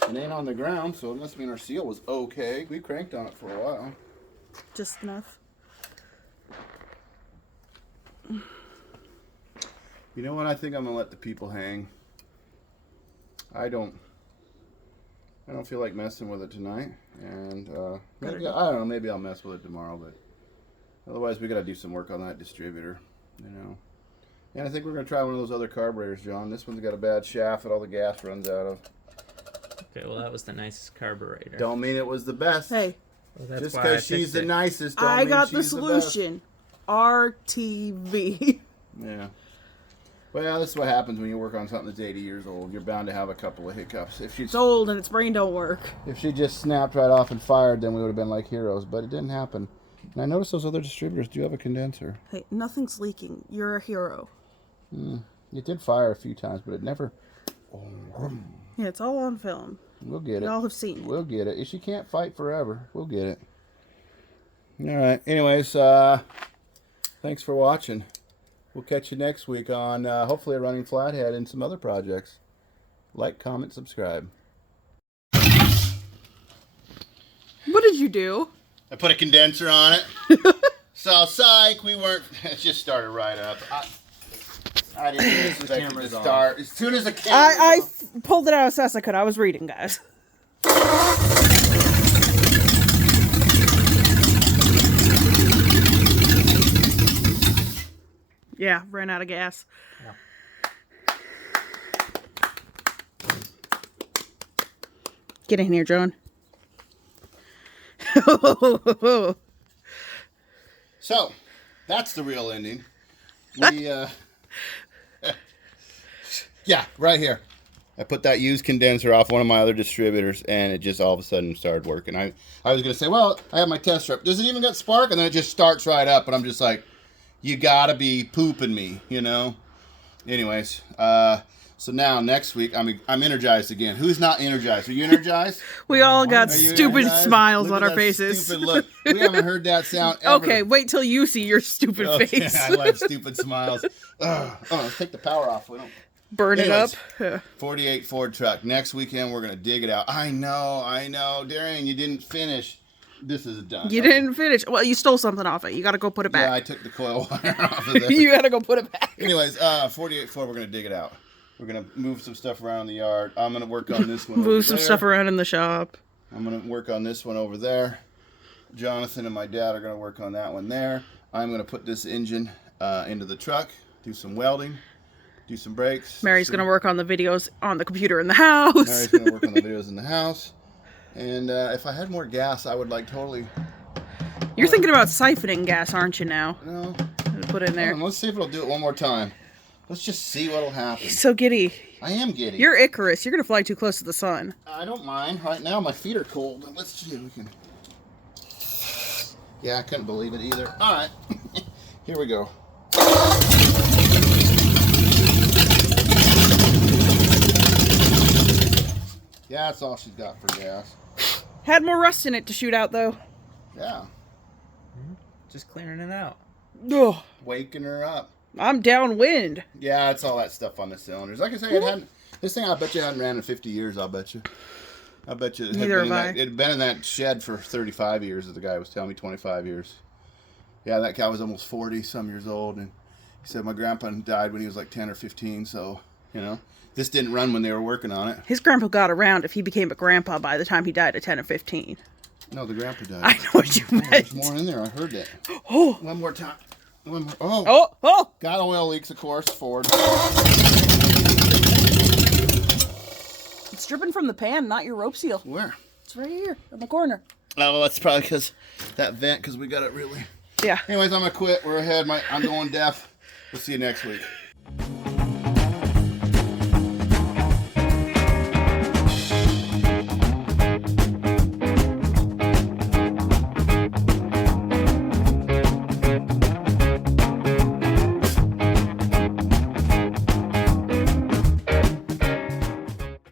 It ain't on the ground, so it must mean our seal was okay. We cranked on it for a while. Just enough. You know what? I think I'm gonna let the people hang. I don't feel like messing with it tonight, and maybe I don't know. Maybe I'll mess with it tomorrow, but otherwise we gotta do some work on that distributor, you know. And I think we're gonna try one of those other carburetors, John. This one's got a bad shaft that all the gas runs out of. Okay, well that was the nicest carburetor. Don't mean it was the best. Hey, Well, that's just why because I she's fixed the it. nicest, don't I mean got the she's best. solution. RTV. Yeah. Well, this is what happens when you work on something that's 80 years old. You're bound to have a couple of hiccups. It's old and its brain don't work. If she just snapped right off and fired, then we would have been like heroes. But it didn't happen. And I noticed those other distributors do have a condenser. Hey, nothing's leaking. You're a hero. It did fire a few times, but it never. Yeah, it's all on film. We'll get it. Y'all have seen it. We'll get it. If she can't fight forever, we'll get it. All right. Anyways, thanks for watching. We'll catch you next week on hopefully a running flathead and some other projects. Like, comment, subscribe. What did you do? I put a condenser on it. So, psych, we weren't. It just started right up. I didn't expect it to camera's on. start. As soon as the camera. I pulled it out as fast as I could. I was reading, guys. Yeah, ran out of gas. Get in here, John. So, that's the real ending. We, yeah, right here. I put that used condenser off one of my other distributors, and it just all of a sudden started working. I was going to say, well, I have my tester up. Does it even got spark? And then it just starts right up, and I'm just like, you gotta be pooping me, you know? Anyways, so now next week, I'm energized again. Who's not energized? Are you energized? We all got Are you stupid energized? smiles Look on at our that faces. Stupid look. We haven't heard that sound ever. Okay, wait till you see your stupid Oh, face. yeah, I like stupid smiles. Oh, let's take the power off. We don't. Burn Anyways, it up. 48 Ford truck. Next weekend, we're going to dig it out. I know. Darian, you didn't finish. This is done. You didn't finish. Well, you stole something off it. You got to go put it Yeah, back. I took the coil wire off of there. You got to go put it back. Anyways, 48 foot, we're going to dig it out. We're going to move some stuff around the yard. I'm going to work on this one Move some stuff around in the shop. I'm going to work on this one over there. Jonathan and my dad are going to work on that one there. I'm going to put this engine into the truck, do some welding, do some brakes. Mary's going to work on the videos on the computer in the house. Mary's going to work on the videos in the house. And if I had more gas, I would like totally... You're thinking about siphoning gas, aren't you now? No. Put it in there. Let's see if it'll do it one more time. Let's just see what'll happen. He's so giddy. I am giddy. You're Icarus. You're going to fly too close to the sun. I don't mind. Right now, my feet are cold. Let's see if we can... Yeah, I couldn't believe it either. All right. Here we go. Yeah, that's all she's got for gas. Had more rust in it to shoot out, though. Yeah. Just clearing it out. Ugh. Waking her up. I'm downwind. Yeah, it's all that stuff on the cylinders. Like I say, it hadn't... This thing, I bet you hadn't ran in 50 years, I'll bet you. I bet you it had been in that shed for 35 years, as the guy was telling me, 25 years. Yeah, that guy was almost 40 some years old, and he said my grandpa died when he was like 10 or 15, so, you know, this didn't run when they were working on it. His grandpa got around if he became a grandpa by the time he died at 10 or 15. No, the grandpa died. I know what you meant. There's more in there, I heard that. Oh. One more time. One more. Oh. Oh, oh. Got oil leaks, of course, Ford. It's dripping from the pan, not your rope seal. Where? It's right here in the corner. Oh, that's probably because that vent, because we got it really... Yeah. Anyways, I'm going to quit. We're ahead. I'm going deaf. We'll see you next week.